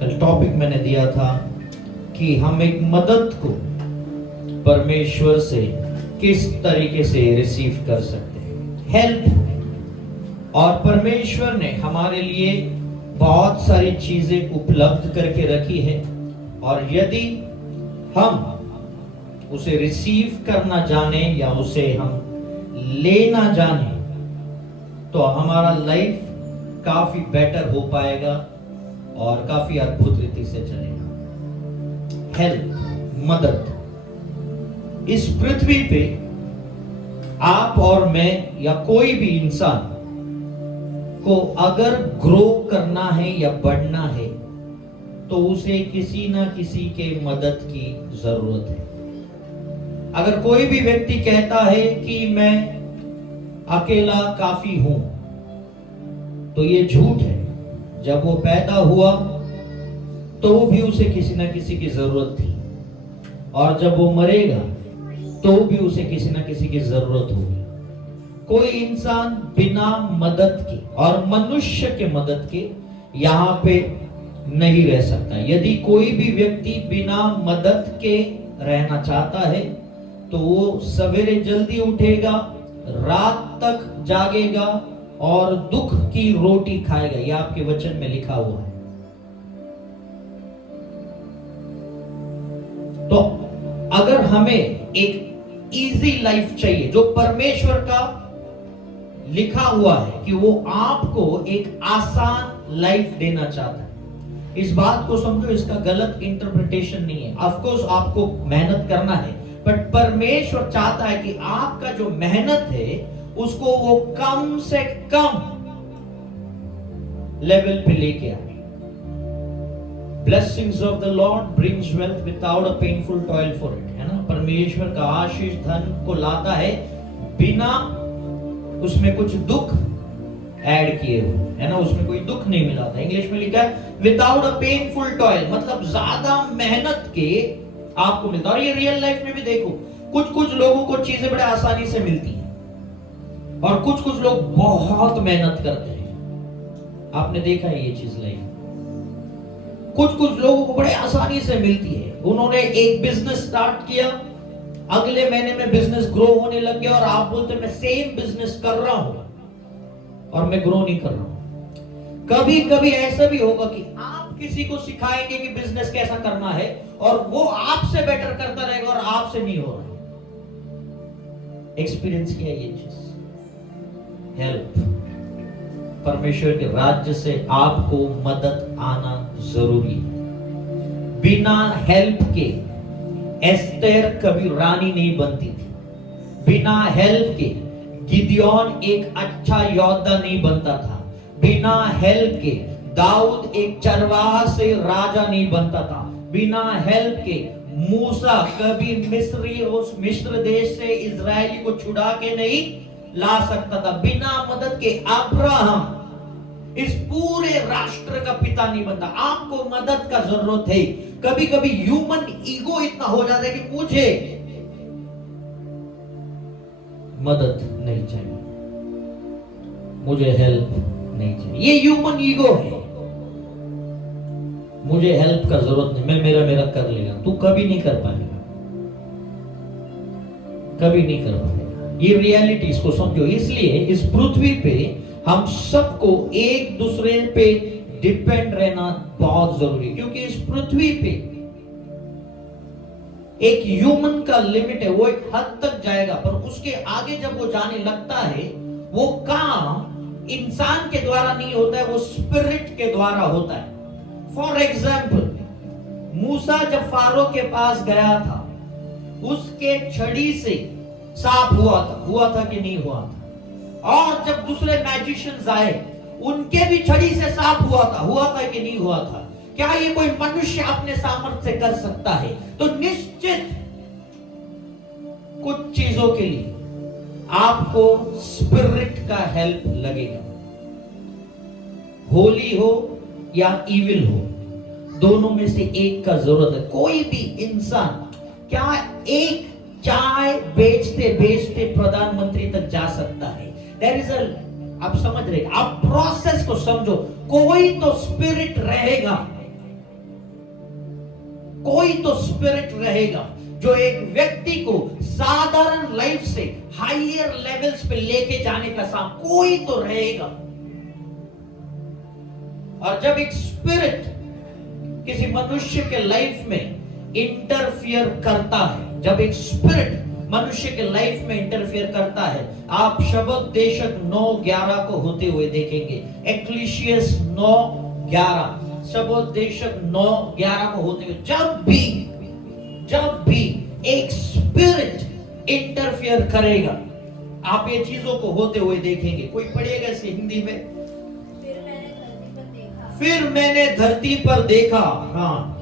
कल टॉपिक मैंने दिया था कि हम एक मदद को परमेश्वर से किस तरीके से रिसीव कर सकते हैं, हेल्प। और परमेश्वर ने हमारे लिए बहुत सारी चीजें उपलब्ध करके रखी है, और यदि हम उसे रिसीव करना जाने या उसे हम लेना जाने तो हमारा लाइफ काफी बेटर हो पाएगा और काफी अद्भुत रीति से चलेगा। हेल्प, मदद। इस पृथ्वी पे आप और मैं या कोई भी इंसान को अगर ग्रो करना है या बढ़ना है तो उसे किसी ना किसी के मदद की जरूरत है। अगर कोई भी व्यक्ति कहता है कि मैं अकेला काफी हूं तो ये झूठ है। जब वो पैदा हुआ तो भी उसे किसी ना किसी की जरूरत थी, और जब वो मरेगा तो भी उसे किसी ना किसी की जरूरत होगी। कोई इंसान बिना मदद के और मनुष्य के मदद के यहाँ पे नहीं रह सकता। यदि कोई भी व्यक्ति बिना मदद के रहना चाहता है तो वो सवेरे जल्दी उठेगा, रात तक जागेगा और दुख की रोटी खाएगा। यह आपके वचन में लिखा हुआ है। तो अगर हमें एक इजी लाइफ चाहिए, जो परमेश्वर का लिखा हुआ है कि वो आपको एक आसान लाइफ देना चाहता है, इस बात को समझो, इसका गलत इंटरप्रिटेशन नहीं है। ऑफ कोर्स आपको मेहनत करना है, बट परमेश्वर चाहता है कि आपका जो मेहनत है उसको वो कम से कम लेवल पे लेके आए। Blessings of the Lord brings wealth without a painful toil for it, है ना। परमेश्वर का आशीष धन को लाता है बिना उसमें कुछ दुख ऐड किए हुए, है ना। उसमें कोई दुख नहीं मिलाता। इंग्लिश में लिखा है विदाउट अ पेनफुल टॉयल, मतलब ज्यादा मेहनत के आपको मिलता है। और ये रियल लाइफ में भी देखो, कुछ लोगों को चीजें बड़े आसानी से मिलती हैं और कुछ लोग बहुत मेहनत करते हैं। आपने देखा है ये चीज लाइफ। कुछ लोगों को बड़े आसानी से मिलती है। उन्होंने एक बिजनेस स्टार्ट किया, अगले महीने में बिजनेस ग्रो होने लग गया, और आप बोलते मैं सेम बिजनेस कर रहा हूं और मैं ग्रो नहीं कर रहा हूं। कभी कभी ऐसा भी होगा कि आप किसी को सिखाएंगे कि बिजनेस कैसा करना है और वो आपसे बेटर करता रहेगा और आपसे नहीं हो रहा। एक्सपीरियंस किया ये चीज। हेल्प, परमेश्वर के राज्य से आपको मदद आना जरूरी है। बिना हेल्प के एस्तेर कभी रानी नहीं बनती थी। बिना हेल्प के गिदियोन एक अच्छा योद्धा नहीं बनता था। बिना हेल्प के दाऊद एक चरवाहा से राजा नहीं बनता था। बिना हेल्प के मूसा कभी मिस्र देश से इजरायली को छुड़ा के नहीं ला सकता था। बिना मदद के अब्राहम इस पूरे राष्ट्र का पिता नहीं बनता। आपको मदद का जरूरत है। कभी कभी ह्यूमन ईगो इतना हो जाता है कि मुझे मदद नहीं चाहिए, मुझे हेल्प नहीं चाहिए। ये ह्यूमन ईगो है। मुझे हेल्प का जरूरत नहीं, मैं मेरा कर लेगा। तू कभी नहीं कर पाएगा, कभी नहीं कर पाएगा। ये रियलिटी, इसको समझो। इसलिए इस पृथ्वी पे हम सबको एक दूसरे पे डिपेंड रहना बहुत जरूरी है, क्योंकि इस पृथ्वी पे एक ह्यूमन का लिमिट है। वो एक हद तक जाएगा, पर उसके आगे जब वो जाने लगता है, वो काम इंसान के द्वारा नहीं होता है, वो स्पिरिट के द्वारा होता है। फॉर एग्जाम्पल, मूसा जब फारो के पास गया था, उसके छड़ी से सांप हुआ था कि नहीं हुआ था? और जब दूसरे मैजिशियंस आए, उनके भी छड़ी से सांप हुआ था कि नहीं हुआ था? क्या ये कोई मनुष्य अपने सामर्थ्य से कर सकता है? तो निश्चित कुछ चीजों के लिए आपको स्पिरिट का हेल्प लगेगा। होली हो या इविल हो, दोनों में से एक का जरूरत है। कोई भी इंसान क्या एक चाय बेचते बेचते प्रधानमंत्री तक जा सकता है? देयर इज आप समझ रहे? आप प्रोसेस को समझो। कोई तो स्पिरिट रहेगा कोई तो स्पिरिट रहेगा जो एक व्यक्ति को साधारण लाइफ से हायर लेवल्स पे लेके जाने का काम, कोई तो रहेगा। और जब एक स्पिरिट किसी मनुष्य के लाइफ में इंटरफियर करता है, जब एक स्पिरिट मनुष्य के लाइफ में इंटरफियर करता है, आप शबोपदेशक 9:11 को होते हुए देखेंगे। एक्लीसियस 9:11, शबोपदेशक 9:11 को होते हुए, जब भी एक स्पिरिट इंटरफियर करेगा, आप ये चीजों को होते हुए देखेंगे। कोई पढ़ेगा इसे हिंदी में? फिर मैंने धरती पर देखा, हाँ,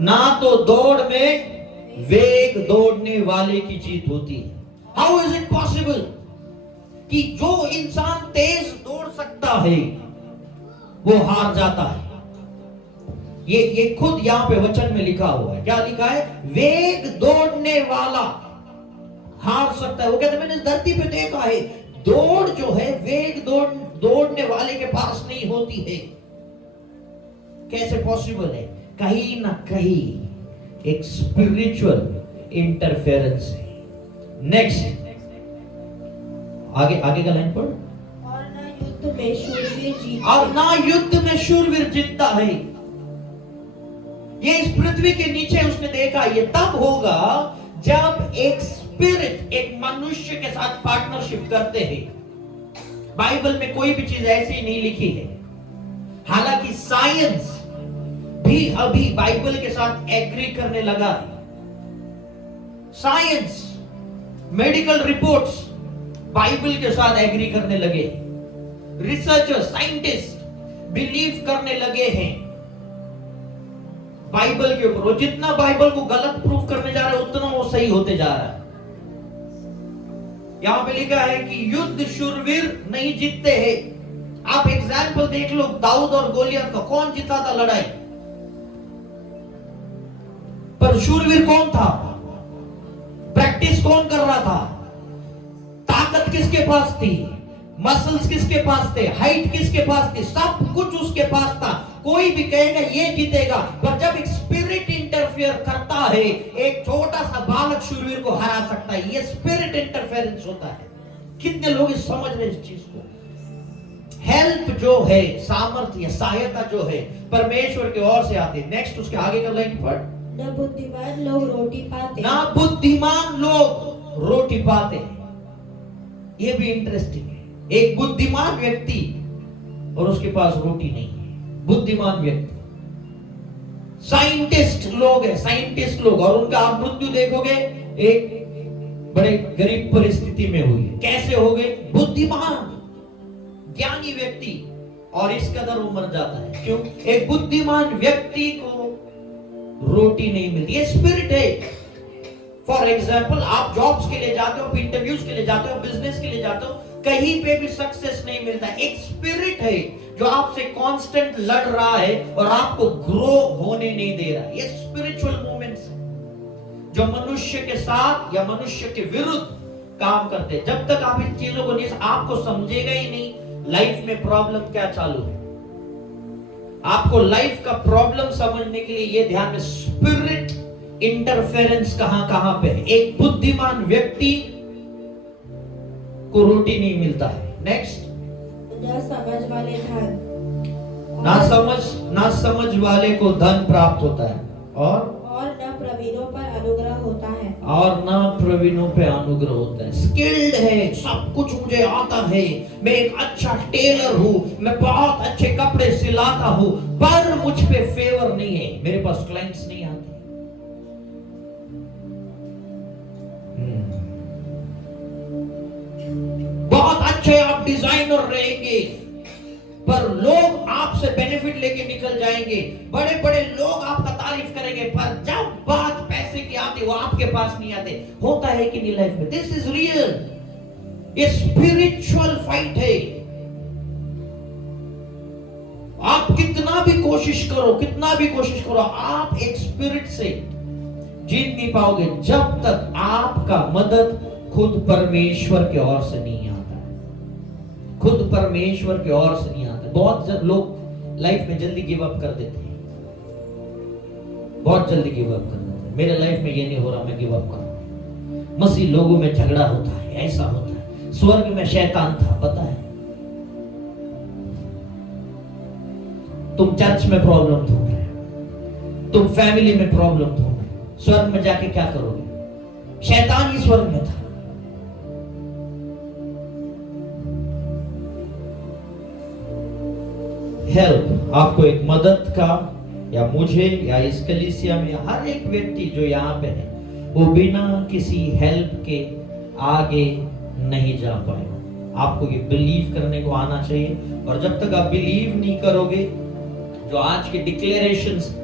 ना तो दौड़ में वेग दौड़ने वाले की जीत होती है। हाउ इज इट पॉसिबल कि जो इंसान तेज दौड़ सकता है वो हार जाता है? ये खुद यहां पे वचन में लिखा हुआ है। क्या लिखा है? वेग दौड़ने वाला हार सकता है। वो कहते हैं मैंने धरती पे देखा है, दौड़ जो है वेग दौड़ने वाले के पास नहीं होती है। कैसे पॉसिबल है? कहीं ना कहीं एक स्पिरिचुअल इंटरफेरेंस है। नेक्स्ट, आगे का लाइन पढ़। और ना युद्ध में शूरवीर जीतता है। ये इस पृथ्वी के नीचे उसने देखा, ये तब होगा जब एक स्पिरिट एक मनुष्य के साथ पार्टनरशिप करते हैं। बाइबल में कोई भी चीज ऐसी नहीं लिखी है। हालांकि साइंस भी अभी बाइबल के साथ एग्री करने लगा है। साइंस, मेडिकल रिपोर्ट्स बाइबल के साथ एग्री करने लगे। रिसर्चर, साइंटिस्ट बिलीव करने लगे हैं बाइबल के ऊपर। वो जितना बाइबल को गलत प्रूफ करने जा रहा है उतना वो सही होते जा रहा है। यहां पे लिखा है कि युद्ध शूरवीर नहीं जीतते हैं। आप एग्जाम्पल देख लो दाऊद और गोलियत का, कौन जीता था लड़ाई? पर शूरवीर कौन था? प्रैक्टिस कौन कर रहा था? ताकत किसके पास थी? मसल्स किसके पास थे? हाइट किसके पास थी? सब कुछ उसके पास था। कोई भी कहेगा ये जीतेगा, पर जब एक स्पिरिट इंटरफियर करता है, एक छोटा सा बालक शूरवीर को हरा सकता है। ये स्पिरिट इंटरफेरेंस होता है। कितने लोग समझ रहे इस चीज को? हेल्प जो है, सामर्थ्य, सहायता जो है परमेश्वर की ओर से आती है। नेक्स्ट, उसके आगे का लाइन पढ़। ना बुद्धिमान लोग रोटी पाते, ना बुद्धिमान लोग रोटी पाते। ये भी इंटरेस्टिंग है। एक बुद्धिमान व्यक्ति और उसके पास रोटी नहीं है। बुद्धिमान व्यक्ति, साइंटिस्ट लोग हैं, साइंटिस्ट लोग, और उनका आप मृत्यु देखोगे एक बड़े गरीब परिस्थिति में हुई। कैसे हो गए? बुद्धिमान ज्ञानी व्यक्ति, और इस कदर वो मर जाता है। क्यों? एक बुद्धिमान व्यक्ति को रोटी नहीं मिलती। ये स्पिरिट है। फॉर एग्जाम्पल, आप जॉब्स के लिए जाते हो, इंटरव्यूज के लिए जाते हो, बिजनेस के लिए जाते हो, कहीं पे भी सक्सेस नहीं मिलता। एक स्पिरिट है जो आपसे कांस्टेंट लड़ रहा है और आपको ग्रो होने नहीं दे रहा। ये स्पिरिचुअल मूवमेंट्स है जो मनुष्य के साथ या मनुष्य के विरुद्ध काम करते हैं। जब तक आप इन चीजों को नहीं, आपको समझेगा ही नहीं लाइफ में प्रॉब्लम क्या चालू है। आपको लाइफ का प्रॉब्लम समझने के लिए ये ध्यान में, स्पिरिट इंटरफेरेंस कहां पे है। एक बुद्धिमान व्यक्ति को रोटी नहीं मिलता है। नेक्स्ट, ना समझ वाले धन, ना समझ वाले को धन प्राप्त होता है, और न प्रवीणों पर अनुग्रह होता है, और ना प्रवीणों पे अनुग्रह होता है। स्किल्ड है, सब कुछ मुझे आता है, मैं एक अच्छा टेलर हूँ, मैं बहुत अच्छे कपड़े सिलाता हूँ, पर मुझ पे फेवर नहीं है, मेरे पास क्लाइंट्स नहीं आते। बहुत अच्छे आप डिजाइनर रहेंगे, पर लोग आपसे बेनिफिट लेके निकल जाएंगे, बड़े बड़े लोग आपका तारीफ करेंगे, पर जब बात पैसे की आती वो आपके पास नहीं आते। होता है कि नहीं लाइफ में? This is real. ये स्पिरिचुअल फाइट है। आप कितना भी कोशिश करो, आप एक स्पिरिट से जीत नहीं पाओगे जब तक आपका मदद खुद परमेश्वर की ओर से नहीं आता। खुद परमेश्वर की ओर से नहीं आता। बहुत लोग लाइफ में जल्दी गिव अप कर देते हैं। बहुत जल्दी गिव अप कर देते हैं। मेरे लाइफ में ये नहीं हो रहा, मैं गिव अप कर रहा हूं। मसीह लोगों में झगड़ा होता है, ऐसा होता है। स्वर्ग में शैतान था, पता है? तुम चर्च में प्रॉब्लम ढूंढ रहे हो, तुम फैमिली में प्रॉब्लम ढूंढ रहे हो, स्वर्ग में जाके क्या करोगे? शैतान ही स्वर्ग में था। हेल्प आपको एक मदद का, या मुझे, या इस कलीसिया में हर एक व्यक्ति जो यहाँ पे है, वो बिना किसी हेल्प के आगे नहीं जा पाएगा। आपको ये बिलीव करने को आना चाहिए। और जब तक आप बिलीव नहीं करोगे, जो आज के डिक्लेरेशंस,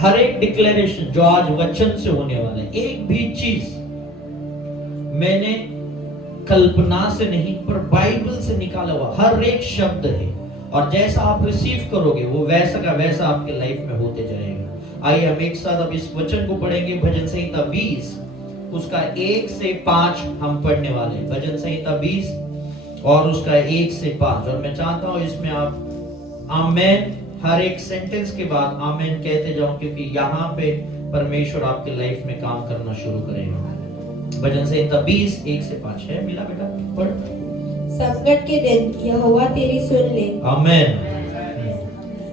हर एक डिक्लेरेशन जो आज वचन से होने वाला है, एक भी चीज मैंने कल्पना से नहीं पर बाइबल से निकाला हुआ हर एक शब्द है। और जैसा आप रिसीव करोगे वो वैसा का वैसा आपके लाइफ में होते जाएगा। आइए हम एक साथ अब इस वचन को पढ़ेंगे। भजन संहिता 20 उसका 1 से 5 हम पढ़ने वाले हैं। भजन संहिता 20 और उसका 1 से 5। और मैं चाहता हूं इसमें आप आमेन, हर एक सेंटेंस के बाद आमेन कहते जाओ, क्योंकि यहाँ पे परमेश्वर आपके लाइफ में काम करना शुरू करेगा। भजन संहिता 20 1 से 5 है। मिला बेटा? पढ़। संकट के दिन यहोवा तेरी सुन ले। आमेन।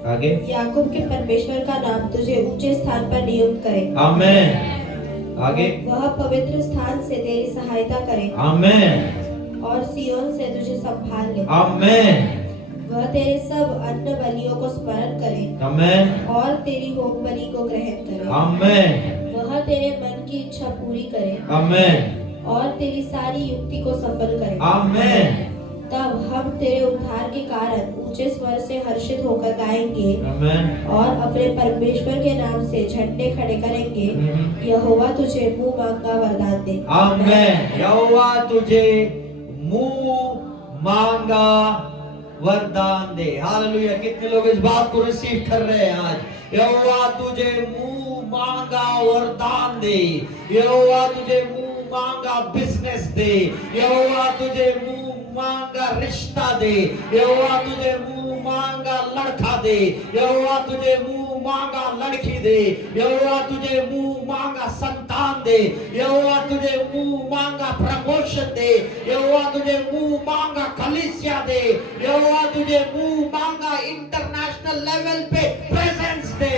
आगे। याकूब के परमेश्वर का नाम तुझे ऊंचे स्थान पर नियुक्त करे। आमेन। आगे। वह पवित्र स्थान से तेरी सहायता करे। आमेन। और सियोन से तुझे संभाल ले। आमेन। वह तेरे सब अन्न बलियों को स्मरण करे। आमेन। और तेरी होम बलि को ग्रहण करे। आमेन। वह तेरे मन की इच्छा पूरी करे। आमेन। और तेरी सारी युक्ति को सफल करे। आमेन। तब हम तेरे उद्धार के कारण ऊंचे स्वर से हर्षित होकर गाएंगे। आमेन। और अपने परमेश्वर के नाम से झंडे खड़े करेंगे। यहोवा तुझे मुंह मांगा वरदान दे। आमेन। यहोवा तुझे मुंह मांगा वरदान दे। हालेलुया। कितने लोग इस बात को रिसीव कर रहे हैं आज? यहोवा तुझे मुंह मांगा वरदान दे। यहोवा तुझे मुंह मांगा बिजनेस दे। यहोवा तुझे मुंह मांगा रिश्ता दे। यहोवा तुझे मुंह मांगा लड़का दे। यहोवा तुझे मुंह मांगा लड़की दे। यहोवा तुझे मुंह मांगा संतान दे। यहोवा तुझे मुंह मांगा प्रमोशन दे। यहोवा तुझे मुंह मांगा कलीसिया दे। यहोवा तुझे मुंह मांगा इंटरनेशनल लेवल पे प्रेजेंस दे।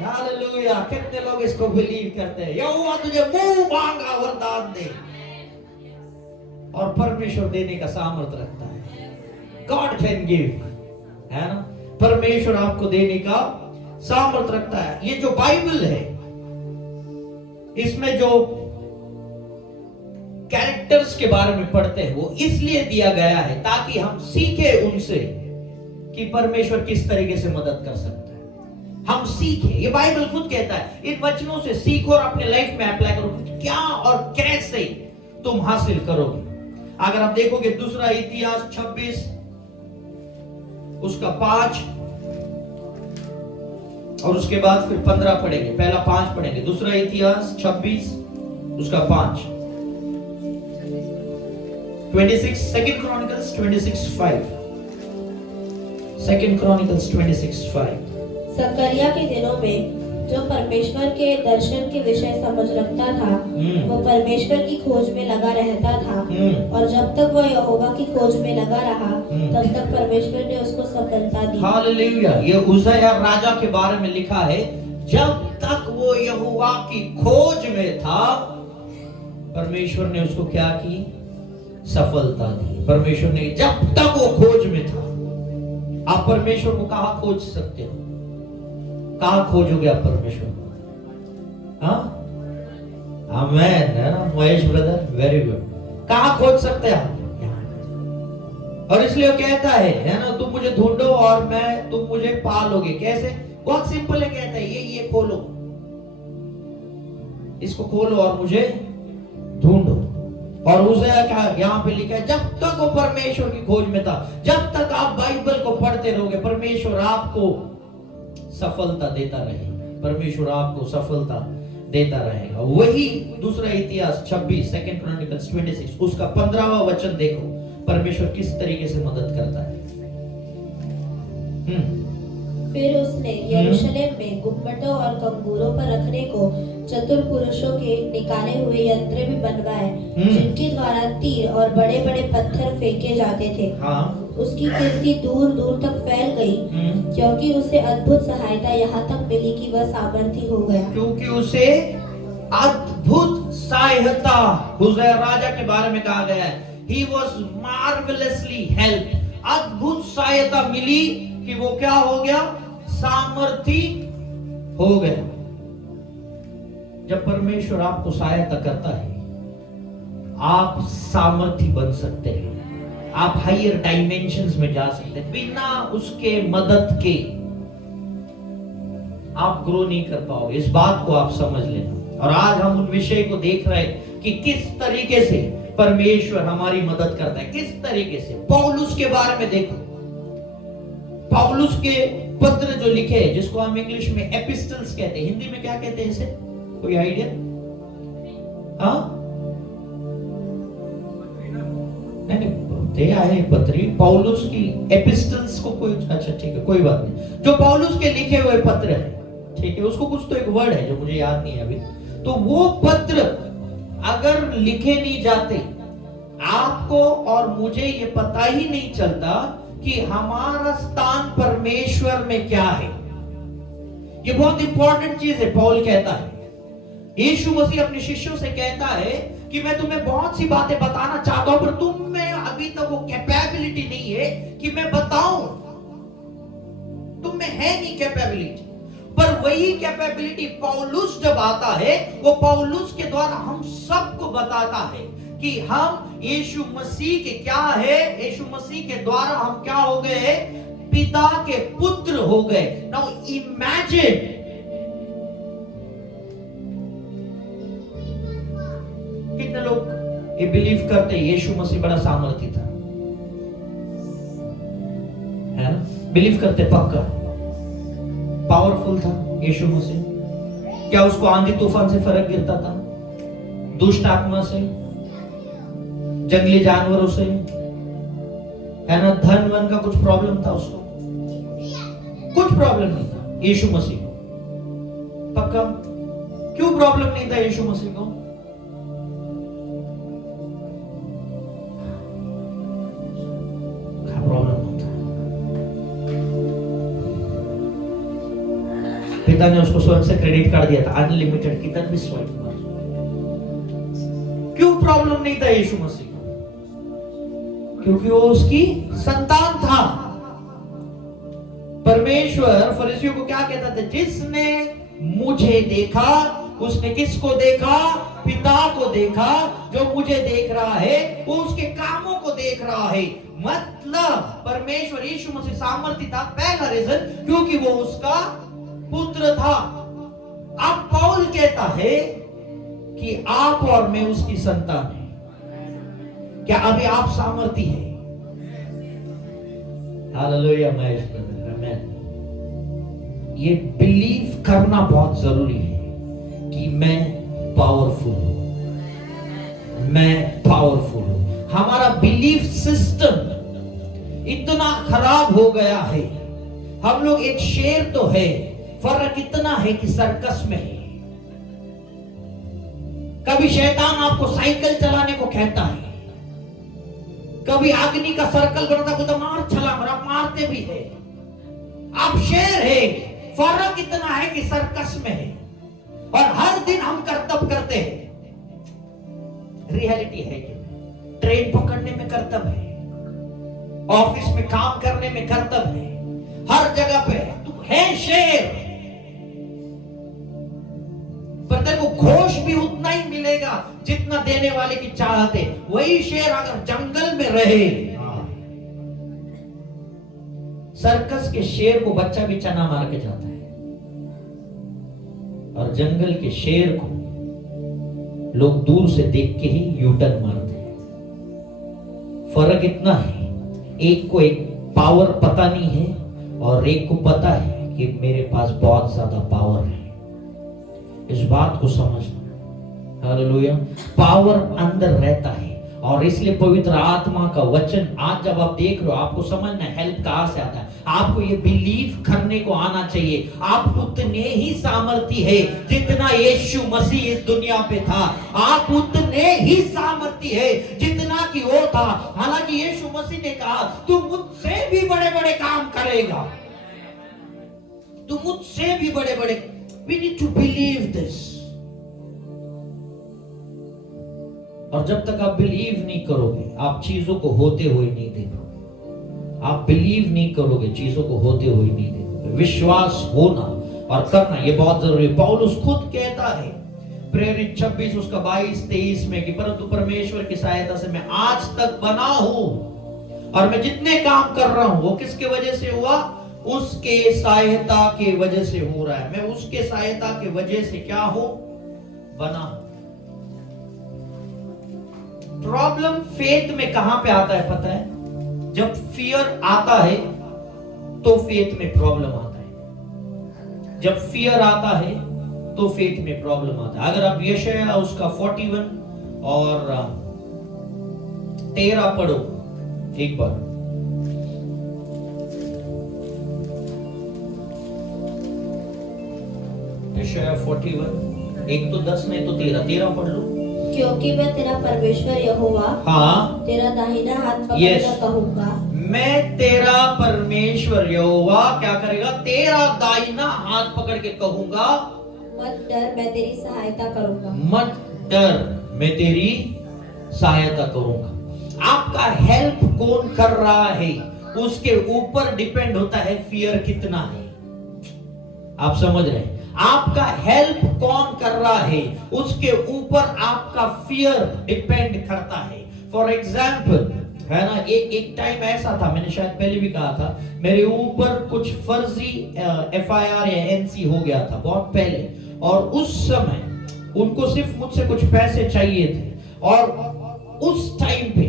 हालेलुया। कितने लोग इसको बिलीव करते हैं? यहोवा तुझे मुंह मांगा वरदान दे। और परमेश्वर देने का सामर्थ्य रखता है। गॉड कैन गिव, है ना? परमेश्वर आपको देने का सामर्थ्य रखता है। ये जो बाइबल है, इसमें जो कैरेक्टर्स के बारे में पढ़ते हैं वो इसलिए दिया गया है ताकि हम सीखे उनसे कि परमेश्वर किस तरीके से मदद कर सकता है। हम सीखे। ये बाइबल खुद कहता है, इन वचनों से सीखो और अपने लाइफ में अप्लाई करो। क्या और कैसे तुम हासिल करोगे? अगर आप देखोगे दूसरा इतिहास 26 उसका 5 और उसके बाद फिर 15 पढ़ेंगे। पहला 5 पढ़ेंगे। दूसरा इतिहास 26 उसका 5। 26 सेकंड क्रॉनिकल्स 26:5। Second chronicles 26:5। जकरिया के दिनों में जो परमेश्वर के दर्शन के विषय समझ रखता था, वो परमेश्वर की खोज में लगा रहता था। और जब तक वो यहोवा की खोज में लगा रहा, तब तक परमेश्वर ने उसको सफलता दी। हालेलुया। ये उज्जिया राजा के बारे में लिखा है, जब तक वो यहोवा की खोज में था, परमेश्वर ने उसको क्या की? सफलता दी। परमेश्वर ने, जब तक वो खोज में था। आप परमेश्वर को कहां खोज सकते हो? कहां खोजोगे आप परमेश्वर को? हाँ, आमेन, है ना महेश ब्रदर? Very good. कहां खोज सकते हैं आप? और इसलिए कहता है ना, तुम मुझे ढूंढो और तुम मुझे पालोगे। कैसे? बहुत सिंपल है। कहता है ये खोलो, इसको खोलो और मुझे ढूंढो। और उसे क्या यहाँ पे लिखा है? जब तक वो परमेश्वर की खोज में था, जब तक आप बाइबल को पढ़ते रहोगे, परमेश्वर आपको सफलता देता रहेगा। परमेश्वर आपको सफलता देता रहेगा। वही दूसरा इतिहास 26 सेकंड क्रॉनिकल्स 26 उसका 15वां वचन देखो, परमेश्वर किस तरीके से मदद करता है। फिर उसने यरूशलेम में गुम्बदों और कंगूरों पर रखने को चतुर पुरुषों के निकाले हुए यंत्र भी बनवाए, जिनके द्वारा तीर और बड़े बड़े पत्थर फेंके जाते थे। हाँ। उसकी कीर्ति दूर दूर तक फैल गई, क्योंकि उसे अद्भुत सहायता यहाँ तक मिली कि वह सामर्थी हो गया। क्योंकि उसे अद्भुत सहायता, हुजैया राजा के बारे में कहा गया है, he was marvelously helped, अद्भुत सहायता मिली कि वो क्या हो गया, सामर्थी हो गया। जब परमेश्वर आपको सहायता करता है, आप सामर्थी बन सकते हैं, आप हायर डायमेंशंस में जा सकते हैं। बिना उसके मदद के आप ग्रो नहीं कर पाओगे। इस बात को आप समझ लेना। और आज हम उन विषय को देख रहे हैं कि किस तरीके से परमेश्वर हमारी मदद करता है, किस तरीके से। पौलुस के बारे में देखो, पौलुस के पत्र जो लिखे हैं, जिसको हम इंग्लिश में एपिस्टल्स कहते हैं, हिंदी में क्या कहते हैं इसे, कोई आइडिया? हाँ, नहीं, ते आए पत्री, पौलुस की एपिस्टल्स को कोई, अच्छा ठीक है, कोई बात नहीं। जो पौलुस के लिखे हुए पत्र है, ठीक है, उसको कुछ तो एक वर्ड है जो मुझे याद नहीं है अभी। तो वो पत्र अगर लिखे नहीं जाते, आपको और मुझे ये पता ही नहीं चलता कि हमारा स्थान परमेश्वर में क्या है। ये बहुत इंपॉर्टेंट चीज है। पौल कहता है, यीशु मसीह अपने शिष्यों से कहता है कि मैं तुम्हें बहुत सी बातें बताना चाहता हूं, पर तुम में अभी तक वो कैपेबिलिटी नहीं है कि मैं बताऊं। तुम में है नहीं कैपेबिलिटी। पर वही कैपेबिलिटी पौलुस जब आता है, वो पौलुस के द्वारा हम सबको बताता है कि हम यीशु मसीह के क्या है, यीशु मसीह के द्वारा हम क्या हो गए, पिता के पुत्र हो गए। नाउ इमेजिन, कितने लोग ये बिलीव करते हैं यीशु मसीह बड़ा सामर्थी था, है ना? बिलीव करते पक्का, पावरफुल था यीशु मसीह। क्या उसको आंधी तूफान से फर्क गिरता था? दुष्ट आत्मा से, जंगली जानवरों से, है ना? धन वन का कुछ प्रॉब्लम था उसको? कुछ प्रॉब्लम नहीं था यीशु मसीह को। पक्का? क्यों प्रॉब्लम नहीं था यीशु मसीह को? क्या प्रॉब्लम होता? पिता ने उसको स्वयं से क्रेडिट कार्ड दिया था, अनलिमिटेड, कितना भी स्वाइप मार। क्यों प्रॉब्लम नहीं था यीशु मसीह को? क्योंकि वो उसकी संतान था। परमेश्वर फरीसियों को क्या कहता था? जिसने मुझे देखा उसने किसको देखा? पिता को देखा। जो मुझे देख रहा है वो उसके कामों को देख रहा है। मतलब परमेश्वर यीशु मसीह सामर्थी था। पहला रीजन, क्योंकि वो उसका पुत्र था। अब पौल कहता है कि आप और मैं उसकी संतान है। क्या अभी आप सामर्थी हैं? हालेलुया महेश ब्रदर, आमेन। ये बिलीव करना बहुत जरूरी है कि मैं पावरफुल हूं, मैं पावरफुल हूं। हमारा बिलीफ सिस्टम इतना खराब हो गया है। हम लोग, एक शेर तो है, फर्क इतना है कि सर्कस में है। कभी शैतान आपको साइकिल चलाने को कहता है, कभी अग्नि का सर्कल बनता, बोलता मार छलांग, और आप मारते भी है। आप शेर है। फर्क इतना है कि सर्कस में है और हर दिन हम कर्तव्य करते हैं। रियलिटी है कि ट्रेन पकड़ने में कर्तव्य है, ऑफिस में काम करने में कर्तव्य है, हर जगह पे तू है शेर। पर तेरे को घोष भी उतना ही मिलेगा जितना देने वाले की चाहत है। वही शेर अगर जंगल में रहे, सर्कस के शेर को बच्चा भी चना मार के जाता है, और जंगल के शेर को लोग दूर से देख के ही यूटर्न मारते हैं। फर्क इतना है, एक को एक पावर पता नहीं है और एक को पता है कि मेरे पास बहुत ज्यादा पावर है। इस बात को समझना। हालेलुया। पावर अंदर रहता है, और इसलिए पवित्र आत्मा का वचन आज जब आप देख रहे हो, आपको समझना हेल्प कहां से आता है। आपको ये बिलीव करने को आना चाहिए आप उतने ही सामर्थी है जितना यीशु मसीह इस दुनिया पे था। आप उतने ही सामर्थी है जितना कि वो था। हालांकि यीशु मसीह ने कहा तू मुझसे भी बड़े बड़े काम करेगा, तू मुझसे भी बड़े बड़े। We need to believe this. और जब तक आप बिलीव नहीं करोगे आप चीजों को होते हुए नहीं देखोगे। आप बिलीव नहीं करोगे चीजों को होते हुए नहीं देखोगे। विश्वास होना और करना ये बहुत जरूरी है। पौलुस खुद कहता है प्रेरित 26 उसका 22-23 में कि परंतु परमेश्वर की सहायता से मैं आज तक बना हूं और मैं जितने काम कर रहा हूं वो किसके वजह से हुआ? उसके सहायता के वजह से हो रहा है। मैं उसके सहायता के वजह से क्या हो? बना। प्रॉब्लम फेथ में कहां पे आता है पता है? जब फियर आता है तो फेथ में प्रॉब्लम आता है। जब फियर आता है तो फेथ में प्रॉब्लम आता है। अगर आप यशायाह उसका 41 और 13 पढ़ो एक बार। यशायाह 41 एक तो 10 नहीं तो 13 पढ़ लो। क्योंकि मैं तेरा परमेश्वर यहोवा हाँ तेरा दाहिना हाथ पकड़कर कहूंगा। मैं तेरा परमेश्वर यहोवा क्या करेगा? तेरा दाहिना हाथ पकड़ के कहूंगा मत डर मैं तेरी सहायता करूंगा। मत डर मैं तेरी सहायता करूंगा। आपका हेल्प कौन कर रहा है उसके ऊपर डिपेंड होता है फियर कितना है। आप समझ रहे हैं? आपका हेल्प कौन कर रहा है उसके ऊपर आपका फियर डिपेंड करता है। फॉर एग्जाम्पल है ना, एक टाइम ऐसा था, मैंने शायद पहले भी कहा था, मेरे ऊपर कुछ फर्जी FIR या NC हो गया था बहुत पहले। और उस समय उनको सिर्फ मुझसे कुछ पैसे चाहिए थे और उस टाइम पे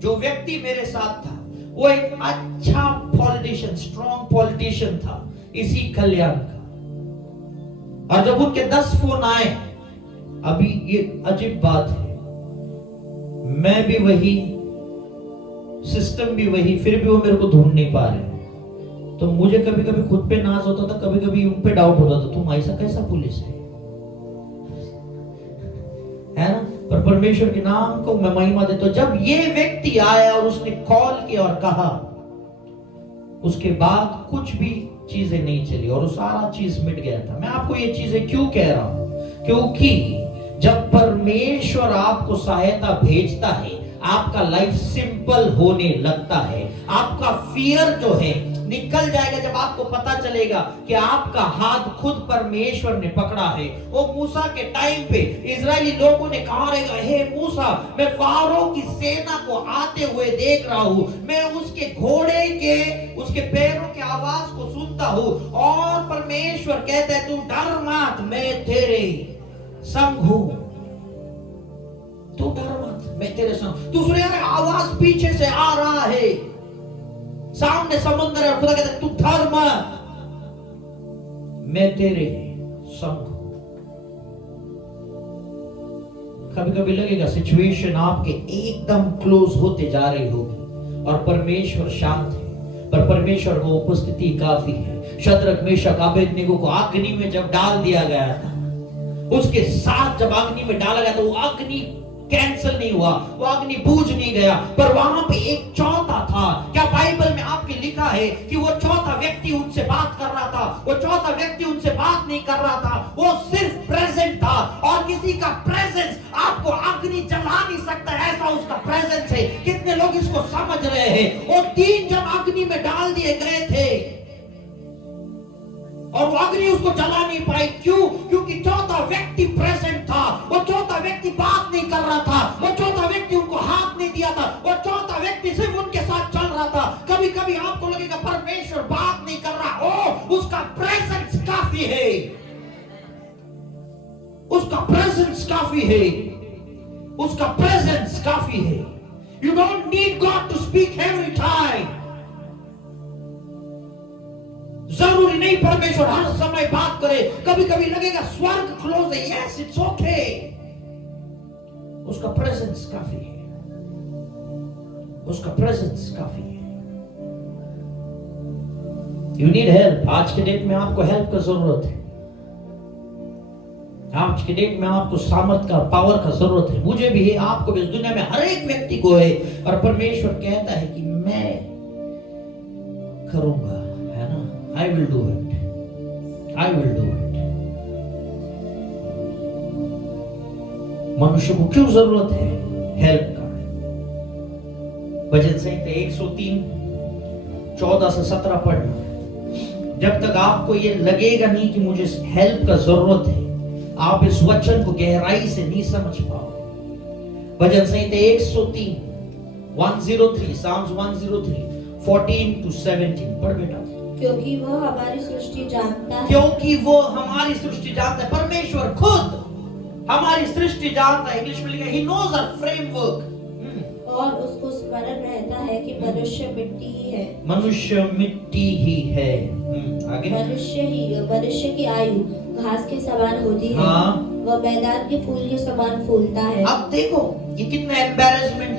जो व्यक्ति मेरे साथ था वो एक अच्छा पॉलिटिशियन, स्ट्रॉन्ग पॉलिटिशियन था इसी कल्याण का। और जब उनके 10 फोन आए, अभी ये अजीब बात है, मैं भी वही, सिस्टम भी वही, फिर भी वो मेरे को ढूंढ नहीं पा रहे। तो मुझे कभी कभी खुद पे नाज होता था, कभी कभी उन पे डाउट होता था, तुम ऐसा कैसा पुलिस है ना? पर परमेश्वर के नाम को मैं महिमा देता हूं। जब ये व्यक्ति आया और उसने कॉल किया और कहा, उसके बाद कुछ भी चीजें नहीं चली और वो सारा चीज मिट गया था। मैं आपको ये चीजें क्यों कह रहा हूं? क्योंकि जब परमेश्वर आपको सहायता भेजता है आपका लाइफ सिंपल होने लगता है। आपका फियर जो है निकल जाएगा जब आपको पता चलेगा कि आपका हाथ खुद परमेश्वर ने पकड़ा है। वो मूसा के टाइम पे इजरायली लोगों ने कहा रहेगा, हे मूसा, मैं फारो की सेना को आते हुए देख रहा हूं, मैं उसके घोड़े के, उसके पैरों के आवाज को सुनता हूं। और परमेश्वर कहता है तू डर मत, मैं तेरे संग हूं, तू डर मत, मैं तेरे संग। तू सुन यार, आवाज पीछे से आ रहा है, सामने समुद्र है, खुदा कहता है तू डर मत, मैं तेरे संग हूं। कभी कभी लगेगा सिचुएशन आपके एकदम क्लोज होते जा रही होगी और परमेश्वर शांत है, पर परमेश्वर को उपस्थिति काफी है। शद्रक मेशक अबेदनेगो को अग्नि में जब डाल दिया गया था, उसके साथ जब अग्नि में डाला गया तो वो अग्नि कैंसिल नहीं हुआ, वो अग्नि बूझ नहीं गया, पर वहां पे एक चौथा था। क्या बाइबल में आपके लिखा है कि वो चौथा व्यक्ति उनसे बात कर रहा था? वो चौथा व्यक्ति उनसे बात नहीं कर रहा था, वो सिर्फ प्रेजेंट था। और किसी का प्रेजेंस आपको अग्नि जला नहीं सकता, ऐसा उसका प्रेजेंस है। कितने लोग इसको समझ रहे हैं? वो 3 जन अग्नि में डाल दिए गए थे और वो अग्नि उसको जला नहीं पाई। क्यों? क्योंकि चौथा व्यक्ति प्रेजेंट था। वो चौथा व्यक्ति बात नहीं कर रहा था, वो चौथा व्यक्ति उनको हाथ नहीं दिया था, वो चौथा व्यक्ति सिर्फ उनके साथ चल रहा था। कभी कभी आपको लगेगा परमेश्वर बात नहीं कर रहा, ओ उसका प्रेजेंस काफी है, उसका प्रेजेंस काफी है, उसका प्रेजेंस काफी है। You don't need God to speak every time. जरूरी नहीं परमेश्वर हर समय बात करे। कभी कभी लगेगा स्वर्ग क्लोज है, यस इट्स ओके, उसका प्रेजेंस काफी है, उसका प्रेजेंस काफी है। You need help. आज के डेट में आपको हेल्प का जरूरत है। आज के डेट में आपको सामर्थ का, पावर का जरूरत है। मुझे भी है, आपको भी, इस दुनिया में हर एक व्यक्ति को है। और परमेश्वर कहता है कि मैं करूंगा, है ना। I will do it, I will do it. मनुष्य को क्यों जरूरत है हेल्प का? भजन संहिता 103 14 से 17 पढ़ना। जब तक आपको ये लगेगा नहीं कि मुझे हेल्प का जरूरत है, आप इस वचन को गहराई से नहीं समझ पाओगे। भजन संहिता 103 103 Psalms 103 14 to 17 पढ़ बेटा। क्योंकि वह हमारी सृष्टि जानता है। क्योंकि वो हमारी सृष्टि जानता है। परमेश्वर खुद हमारी सृष्टि जानता है। इंग्लिश में लिखा है he knows our framework। और उसको स्मरण रहता है कि मनुष्य मिट्टी ही है। मनुष्य मिट्टी ही है। आगे। मनुष्य की आयु घास के समान होती है। हाँ। वह मैदान के फूल के समान फूलता है। अब देखो ये कितना एम्बैरेसमेंट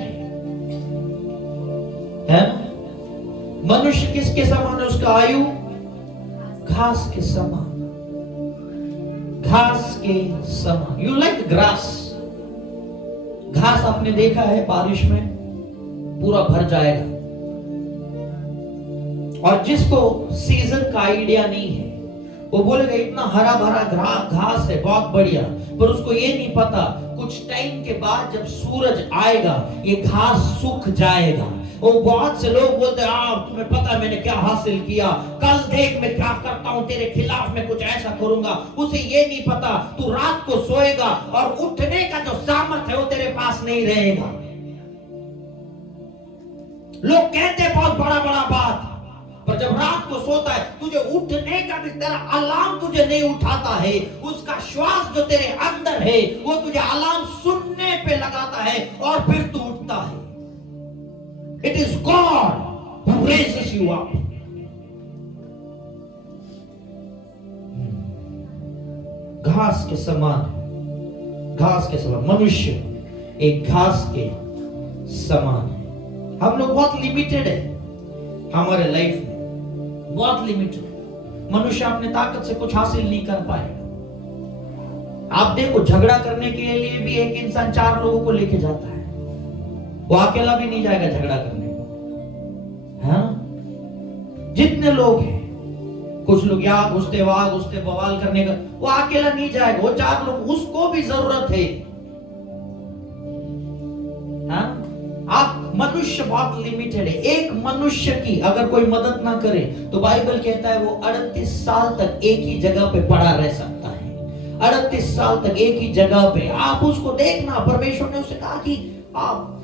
है ना? मनुष्य किसके समान है? उसका आयु घास के समान, घास के समान। You like grass. घास आपने देखा है बारिश में पूरा भर जाएगा। और जिसको सीजन का आइडिया नहीं है वो बोलेगा इतना हरा भरा घास है, बहुत बढ़िया। पर उसको ये नहीं पता कुछ टाइम के बाद जब सूरज आएगा ये घास सूख जाएगा। वो बहुत से लोग बोलते हैं तुम्हें पता है मैंने क्या हासिल किया, कल देख मैं क्या करता हूं, तेरे खिलाफ मैं कुछ ऐसा करूंगा। उसे ये नहीं पता तू रात को सोएगा और उठने का जो सामर्थ्य है वो तेरे पास नहीं रहेगा। लोग कहते हैं बहुत बड़ा बड़ा बात, पर जब रात को सोता है तुझे उठने का भी, तेरा अलार्म तुझे नहीं उठाता है। उसका श्वास जो तेरे अंदर है वो तुझे अलार्म सुनने पे लगाता है और फिर तू उठता है। It is God who raises you up. घास के समान, घास के समान। मनुष्य एक घास के समान है। हम लोग बहुत लिमिटेड है हमारे लाइफ में, बहुत लिमिटेड। मनुष्य अपने ताकत से कुछ हासिल नहीं कर पाएगा। आप देखो झगड़ा करने के लिए भी एक इंसान 4 लोगों को लेके जाता है। वो अकेला भी नहीं जाएगा झगड़ा करने को। हाँ? जितने लोग हैं, कुछ लोग यहाँ घुसते वहां घुसते बवाल करने का, वो अकेला नहीं जाएगा। वो 4 लोग, उसको भी जरूरत है। हाँ? आप मनुष्य बहुत लिमिटेड है। एक मनुष्य की अगर कोई मदद ना करे तो बाइबल कहता है वो 38 साल तक एक ही जगह पे पड़ा रह सकता है। 38 साल तक एक ही जगह पे। आप उसको देखना, परमेश्वर ने उसे कहा कि आप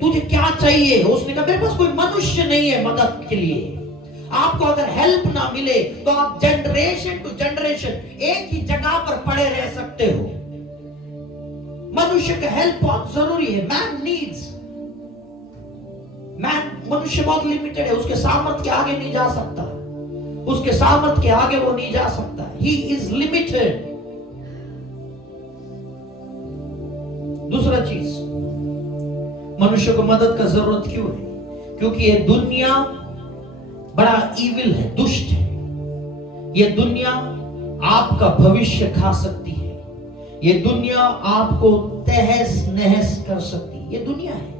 तुझे क्या चाहिए? उसने कहा मेरे पास कोई मनुष्य नहीं है मदद के लिए। आपको अगर हेल्प ना मिले तो आप जनरेशन टू जनरेशन एक ही जगह पर पड़े रह सकते हो। मनुष्य का हेल्प बहुत जरूरी है। मैन नीड्स, मनुष्य बहुत लिमिटेड है। उसके सामर्थ्य के आगे नहीं जा सकता। उसके सामर्थ्य के आगे वो नहीं जा सकता। He is limited. दूसरा चीज, मनुष्य को मदद का जरूरत क्यों है? क्योंकि ये दुनिया बड़ा इविल है, दुष्ट है। ये दुनिया आपका भविष्य खा सकती है। ये दुनिया आपको तहस नहस कर सकती है। ये दुनिया है।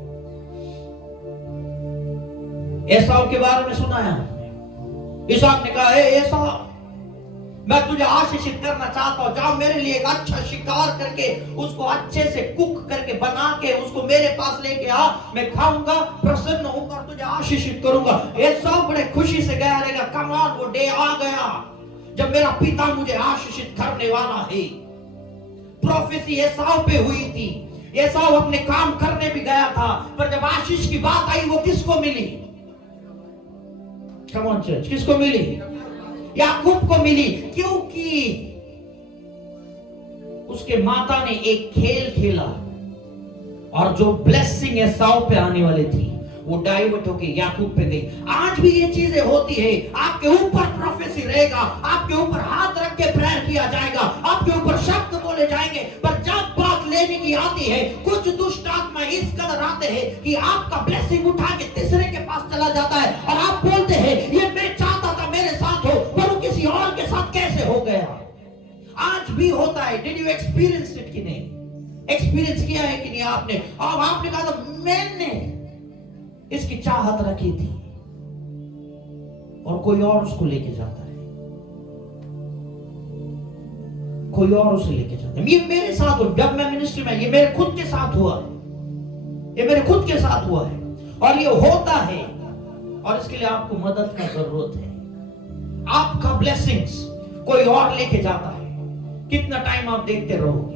एसाव के बारे में सुना है। इसहाक ने कहा एसाव, मैं तुझे आशीषित करना चाहता हूं, जाओ मेरे लिए एक अच्छा शिकार करके उसको अच्छे से कुक करके बना के उसको मेरे पास लेके आ, मैं खाऊंगा, प्रसन्न होकर तुझे आशीषित करूंगा। एसाव बड़े खुशी से गया रहेगा। कम ऑन, वो डे आ गया जब मेरा पिता मुझे आशीषित करने वाला है। प्रोफेसी एसाव पे हुई थी। एसाव अपने काम करने भी गया था, पर जब आशीष की बात आई वो किसको मिली? कम ऑन चर्च, किसको मिली? याकूब को मिली। क्योंकि उसके माता ने एक खेल खेला और जो ब्लेसिंग एसाव पे आने वाली थी वो डाइवर्ट होके याकूब पे गई। आज भी ये चीजें होती है। आपके ऊपर प्रोफेसी रहेगा, आपके ऊपर हाथ रख के प्रेयर किया जाएगा, आपके ऊपर शब्द बोले जाएंगे, पर जब बात लेने की आती है कुछ दुष्ट आत्मा इस कदर आते हैं कि आपका ब्लेसिंग उठा के तीसरे के पास चला जाता है और आप बोलते हैं ये मैं चाहता था मेरे गया, आज भी होता है। डिड यू एक्सपीरियंस इट कि नहीं? एक्सपीरियंस किया है कि नहीं आपने? अब आपने कहा था मैंने इसकी चाहत रखी थी, और कोई और उसको लेके जाता है, कोई और उसे लेके जाता है। ये मेरे साथ हुआ जब मैं मिनिस्ट्री में, ये मेरे खुद के साथ हुआ, ये मेरे खुद के साथ हुआ है, और ये होता है। और इसके लिए आपको मदद का जरूरत है। आपका ब्लेसिंग्स कोई और लेके जाता है। कितना टाइम आप देखते रहोगे?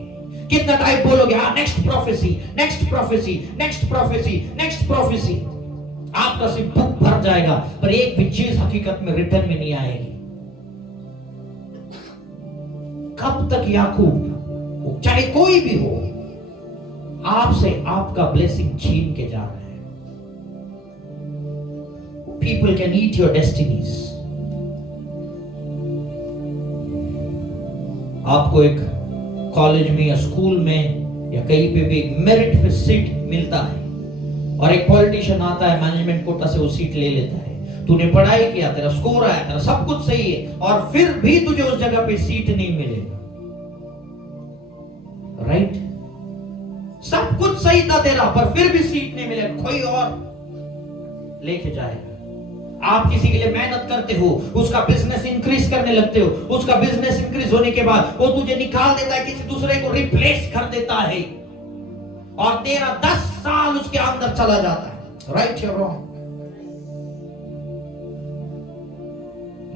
कितना टाइम बोलोगे हाँ next prophecy, next prophecy, next prophecy, next prophecy? आपका सिर्फ बुक भर जाएगा, पर एक भी चीज हकीकत में रिटर्न में नहीं आएगी। कब तक याकूब, चाहे कोई भी हो, आपसे आपका ब्लेसिंग छीन के जा रहा है? People can eat your destinies. आपको एक कॉलेज में या स्कूल में या कहीं पे भी मेरिट पे सीट मिलता है, और एक पॉलिटिशियन आता है, मैनेजमेंट कोटा से वो सीट ले लेता है। तूने पढ़ाई किया, तेरा स्कोर आया, तेरा सब कुछ सही है, और फिर भी तुझे उस जगह पे सीट नहीं मिलेगा। राइट? सब कुछ सही था तेरा, पर फिर भी सीट नहीं मिलेगा, कोई और लेके जाएगा। आप किसी के लिए मेहनत करते हो, उसका बिजनेस इंक्रीज करने लगते हो, उसका बिजनेस इंक्रीज होने के बाद वो तुझे निकाल देता है, किसी दूसरे को रिप्लेस कर देता है, और तेरा 10 साल उसके अंदर चला जाता है। राइट या रॉन्ग?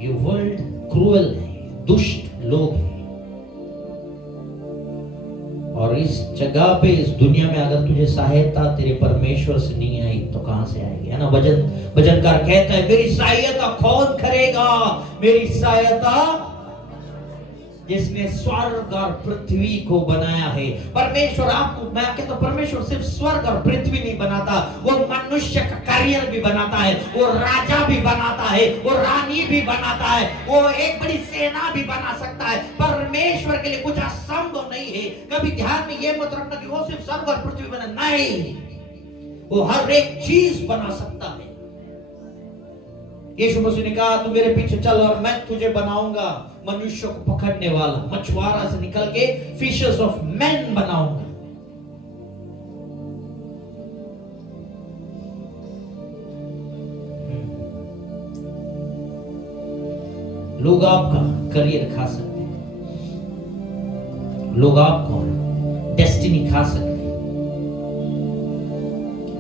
ये वर्ल्ड क्रूअल है, दुष्ट लोग हैं, और इस जगह पे, इस दुनिया में अगर तुझे सहायता तेरे परमेश्वर से नहीं आई तो कहां से आएगी? है ना? भजनकार कहता है मेरी सहायता कौन करेगा? मेरी सहायता जिसने स्वर्ग और पृथ्वी को बनाया है। परमेश्वर, आपको मैं कहता हूं, परमेश्वर सिर्फ स्वर्ग और पृथ्वी नहीं बनाता, वो मनुष्य का करियर भी बनाता है, वो राजा भी बनाता है, वो रानी भी बनाता है, वो एक बड़ी सेना भी बना सकता है। परमेश्वर के लिए कुछ असंभव नहीं है। कभी ध्यान में ये मत रखना कि वो सिर्फ स्वर्ग और पृथ्वी बना, नहीं, वो हर एक चीज बना सकता है। यीशु मसीह ने कहा तू मेरे पीछे चल और मैं तुझे बनाऊंगा मनुष्य को पकड़ने वाला, मछुआरा से निकल के फिशर्स ऑफ मैन बनाऊंगा। लोग आपका करियर खा सकते हैं, लोग आपको डेस्टिनी खा सकते हैं।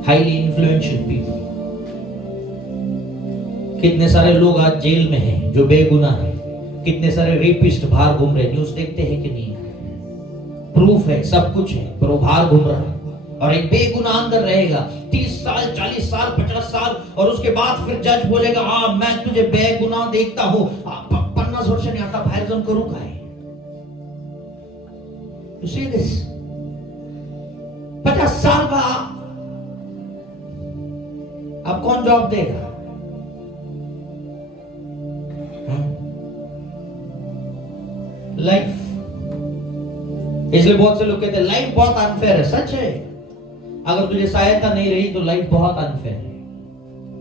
हाईली इन्फ्लुएंशियल पीपल, कितने सारे लोग आज जेल में हैं जो बेगुनाह हैं, कितने सारे रेपिस्ट बाहर घूम रहे, न्यूज़ देखते हैं कि नहीं? प्रूफ है, सब कुछ है, पर वो बाहर घूम रहा है, और एक बेगुनाह अंदर रहेगा 30 साल, 40 साल, 50 साल, और उसके बाद फिर जज बोलेगा हाँ मैं तुझे बेगुनाह देखता हूं, 50 वर्ष नहीं आता, बाहेर जाऊन करू काय? You see this? 50 साल बाद अब कौन जॉब देगा? लाइफ, इसलिए बहुत से लोग कहते हैं लाइफ बहुत अनफेयर है। सच है, अगर तुझे सहायता नहीं रही तो लाइफ बहुत अनफेयर है,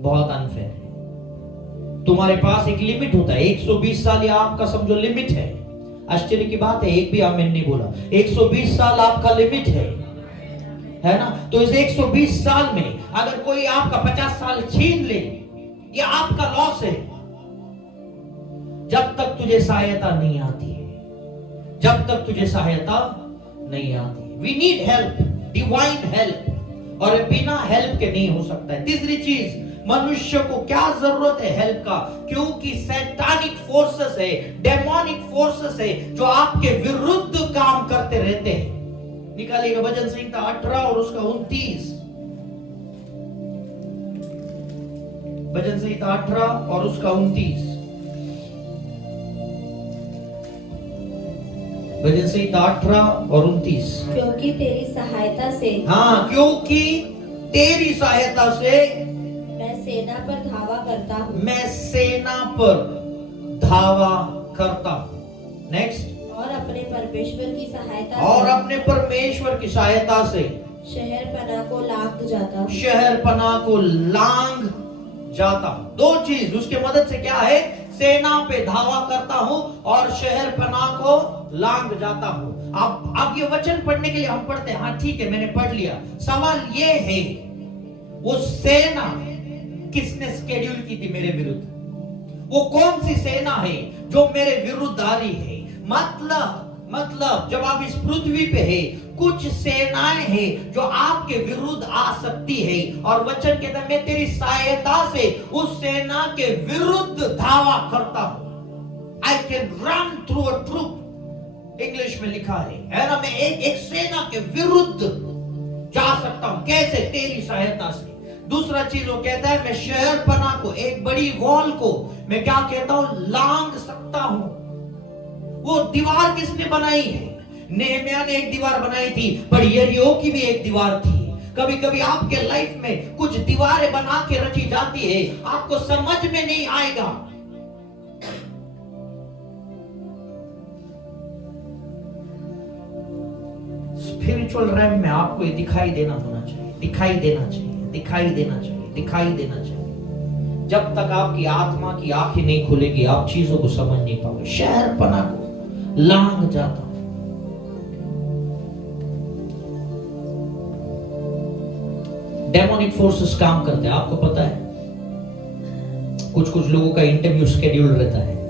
बहुत अनफेयर है। तुम्हारे पास एक लिमिट होता है, 120 साल या आपका समझो लिमिट है। आश्चर्य की बात है, एक भी आमीन नहीं बोला। 120 साल आपका लिमिट है ना? तो इस 120 साल में अगर कोई आपका 50 साल छीन ले, ये आपका लॉस है। जब तक तुझे सहायता नहीं आती है, जब तक तुझे सहायता नहीं आती। We need help, divine help, और बिना हेल्प के नहीं हो सकता है। तीसरी चीज, मनुष्य को क्या जरूरत है हेल्प का? क्योंकि सैतानिक फोर्सेस है, डेमोनिक फोर्सेस है जो आपके विरुद्ध काम करते रहते हैं। निकालिएगा भजन संहिता 18 और उसका 29। भजन संहिता 18 और उसका 29। भजन संहिता 18 और 29। क्योंकि तेरी सहायता से, हाँ, क्योंकि तेरी सहायता से मैं सेना पर धावा करता हूँ, मैं सेना पर धावा करता हूँ। नेक्स्ट, और अपने परमेश्वर की सहायता और से, अपने परमेश्वर की सहायता से शहर पना को लांघ जाता हूँ। शहर पना को लांघ जाता हूँ। दो चीज उसके मदद से क्या है? सेना पे धावा करता हूं और शहर पनाह को लांग जाता हूं। अब ये वचन पढ़ने के लिए हम पढ़ते हैं, हाँ ठीक है मैंने पढ़ लिया। सवाल ये है वो सेना किसने शेड्यूल की थी मेरे विरुद्ध? वो कौन सी सेना है जो मेरे विरुद्ध आ रही है? मतलब जब आप इस पृथ्वी पे है, कुछ सेनाएं हैं जो आपके विरुद्ध आ सकती है, और वचन कहता है मैं तेरी सहायता से उस सेना के विरुद्ध धावा करता हूं। I can run through a troop, English में लिखा है ना, मैं एक सेना के विरुद्ध जा सकता हूं। कैसे? तेरी सहायता से। दूसरा चीज वो कहता है मैं शहर पनाह को, एक बड़ी वॉल को मैं क्या कहता हूं, लांग सकता हूं। वो दीवार किसने बनाई है? नेहमिया ने एक दीवार बनाई थी, पर यरीहो की भी एक दीवार थी। कभी कभी आपके लाइफ में कुछ दीवारें बना के रखी जाती है, आपको समझ में नहीं आएगा। स्पिरिचुअल रैम में आपको ये दिखाई देना होना चाहिए, दिखाई देना चाहिए, दिखाई देना चाहिए, दिखाई देना चाहिए। जब तक आपकी आत्मा की आंखें नहीं खुलेगी आप चीजों को समझ नहीं पाओगे। शहर पनाह को लांग जाता हूं। डेमोनिक फोर्सेस काम करते हैं, आपको पता है। कुछ लोगों का इंटरव्यू शेड्यूल रहता है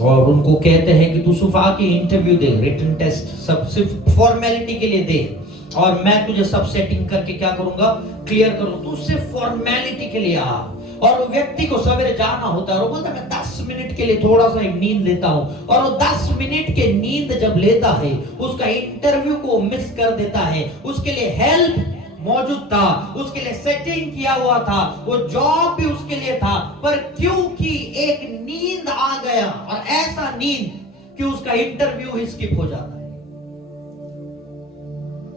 और उनको कहते हैं कि तू सिर्फ आके इंटरव्यू दे, रिटन टेस्ट सब सिर्फ फॉर्मेलिटी के लिए दे, और मैं तुझे सब सेटिंग करके क्या करूंगा, क्लियर करूंगा, तू सिर्फ फॉर्मेलिटी के लिए आ। और वो व्यक्ति को सवेरे जाना होता है और वो बोलता है मैं 10 मिनट के लिए थोड़ा सा नींद लेता हूं, और वो 10 मिनट के नींद जब लेता है उसका इंटरव्यू को मिस कर देता है। उसके लिए हेल्प मौजूद था, उसके लिए सेटिंग किया हुआ था, वो जॉब भी उसके लिए था, पर क्योंकि एक नींद आ गया, और ऐसा नींद कि उसका इंटरव्यू ही स्किप हो जाता है।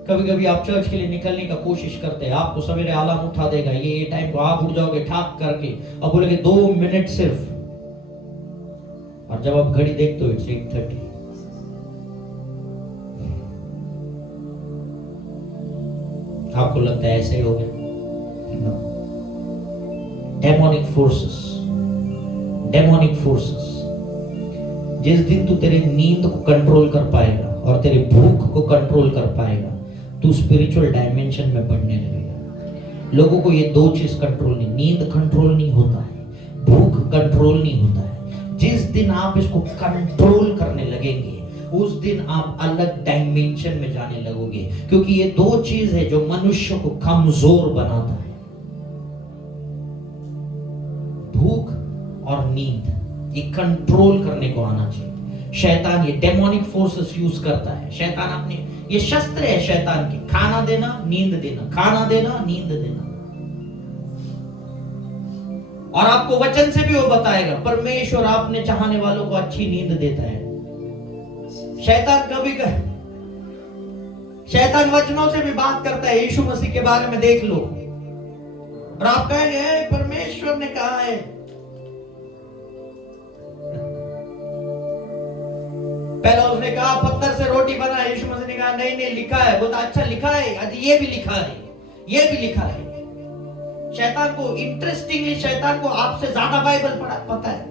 कभी कभी आप चर्च के लिए निकलने का कोशिश करते हैं, आपको सवेरे अलार्म उठा देगा, ये टाइम को आप उठ जाओगे ठाक करके, अब बोलेगे 2 मिनट सिर्फ, और जब आप घड़ी देखते हो 8:30। आपको लगता है ऐसे ही हो गया। डेमोनिक फोर्सेस, जिस दिन तू तेरे नींद को कंट्रोल कर पाएगा और तेरे भूख को कंट्रोल कर पाएगा, तू स्पिरिचुअल डायमेंशन में बढ़ने लगेगा। लोगों को ये 2 चीज कंट्रोल नहीं, नींद कंट्रोल नहीं होता है, भूख कंट्रोल नहीं होता है। जिस दिन आप इसको कंट्रोल करने लगेंगे उस दिन आप अलग डायमेंशन में जाने लगोगे, क्योंकि ये 2 चीज है जो मनुष्य को कमजोर बनाता है, भूख और नींद। ये कंट्रोल करने को आना चाहिए। शैतान ये डेमोनिक फोर्सेस यूज करता है। शैतान अपने ये शस्त्र है शैतान के, खाना देना नींद देना, खाना देना नींद देना। और आपको वचन से भी वो बताएगा परमेश्वर आपने चाहने वालों को अच्छी नींद देता है। शैतान वचनों से भी बात करता है, यीशु मसीह के बारे में देख लो, और आप कहेंगे परमेश्वर ने कहा है। पहले उसने कहा पत्थर से रोटी बना, यीशु मसीह ने कहा नहीं लिखा है। बोलता अच्छा लिखा है, आज ये भी लिखा है, ये भी लिखा है। शैतान को इंटरेस्टिंगली, शैतान को आपसे ज्यादा बाइबल पता है।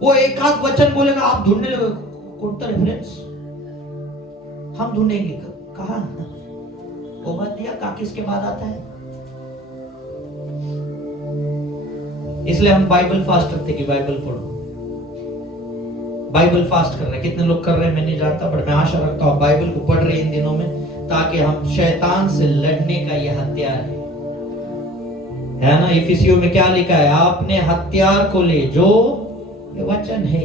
वो एक आध वचन बोलेगा, आप ढूंढने लगोगे कौन सा रेफरेंस, हम ढूंढेंगे कहा ओबदिया का किसके बाद आता है। इसलिए हम बाइबल फास्ट रखते कि बाइबल पढ़ो। बाइबल फास्ट कर रहे हैं, कितने लोग कर रहे हैं मैं नहीं जानता, पर मैं आशा रखता हूं बाइबल को पढ़ रहे हैं इन दिनों में, ताकि हम शैतान से लड़ने का यह हथियार है ना। इफिसियों में क्या लिखा है, आपने हथियार को ले जो ये वचन है,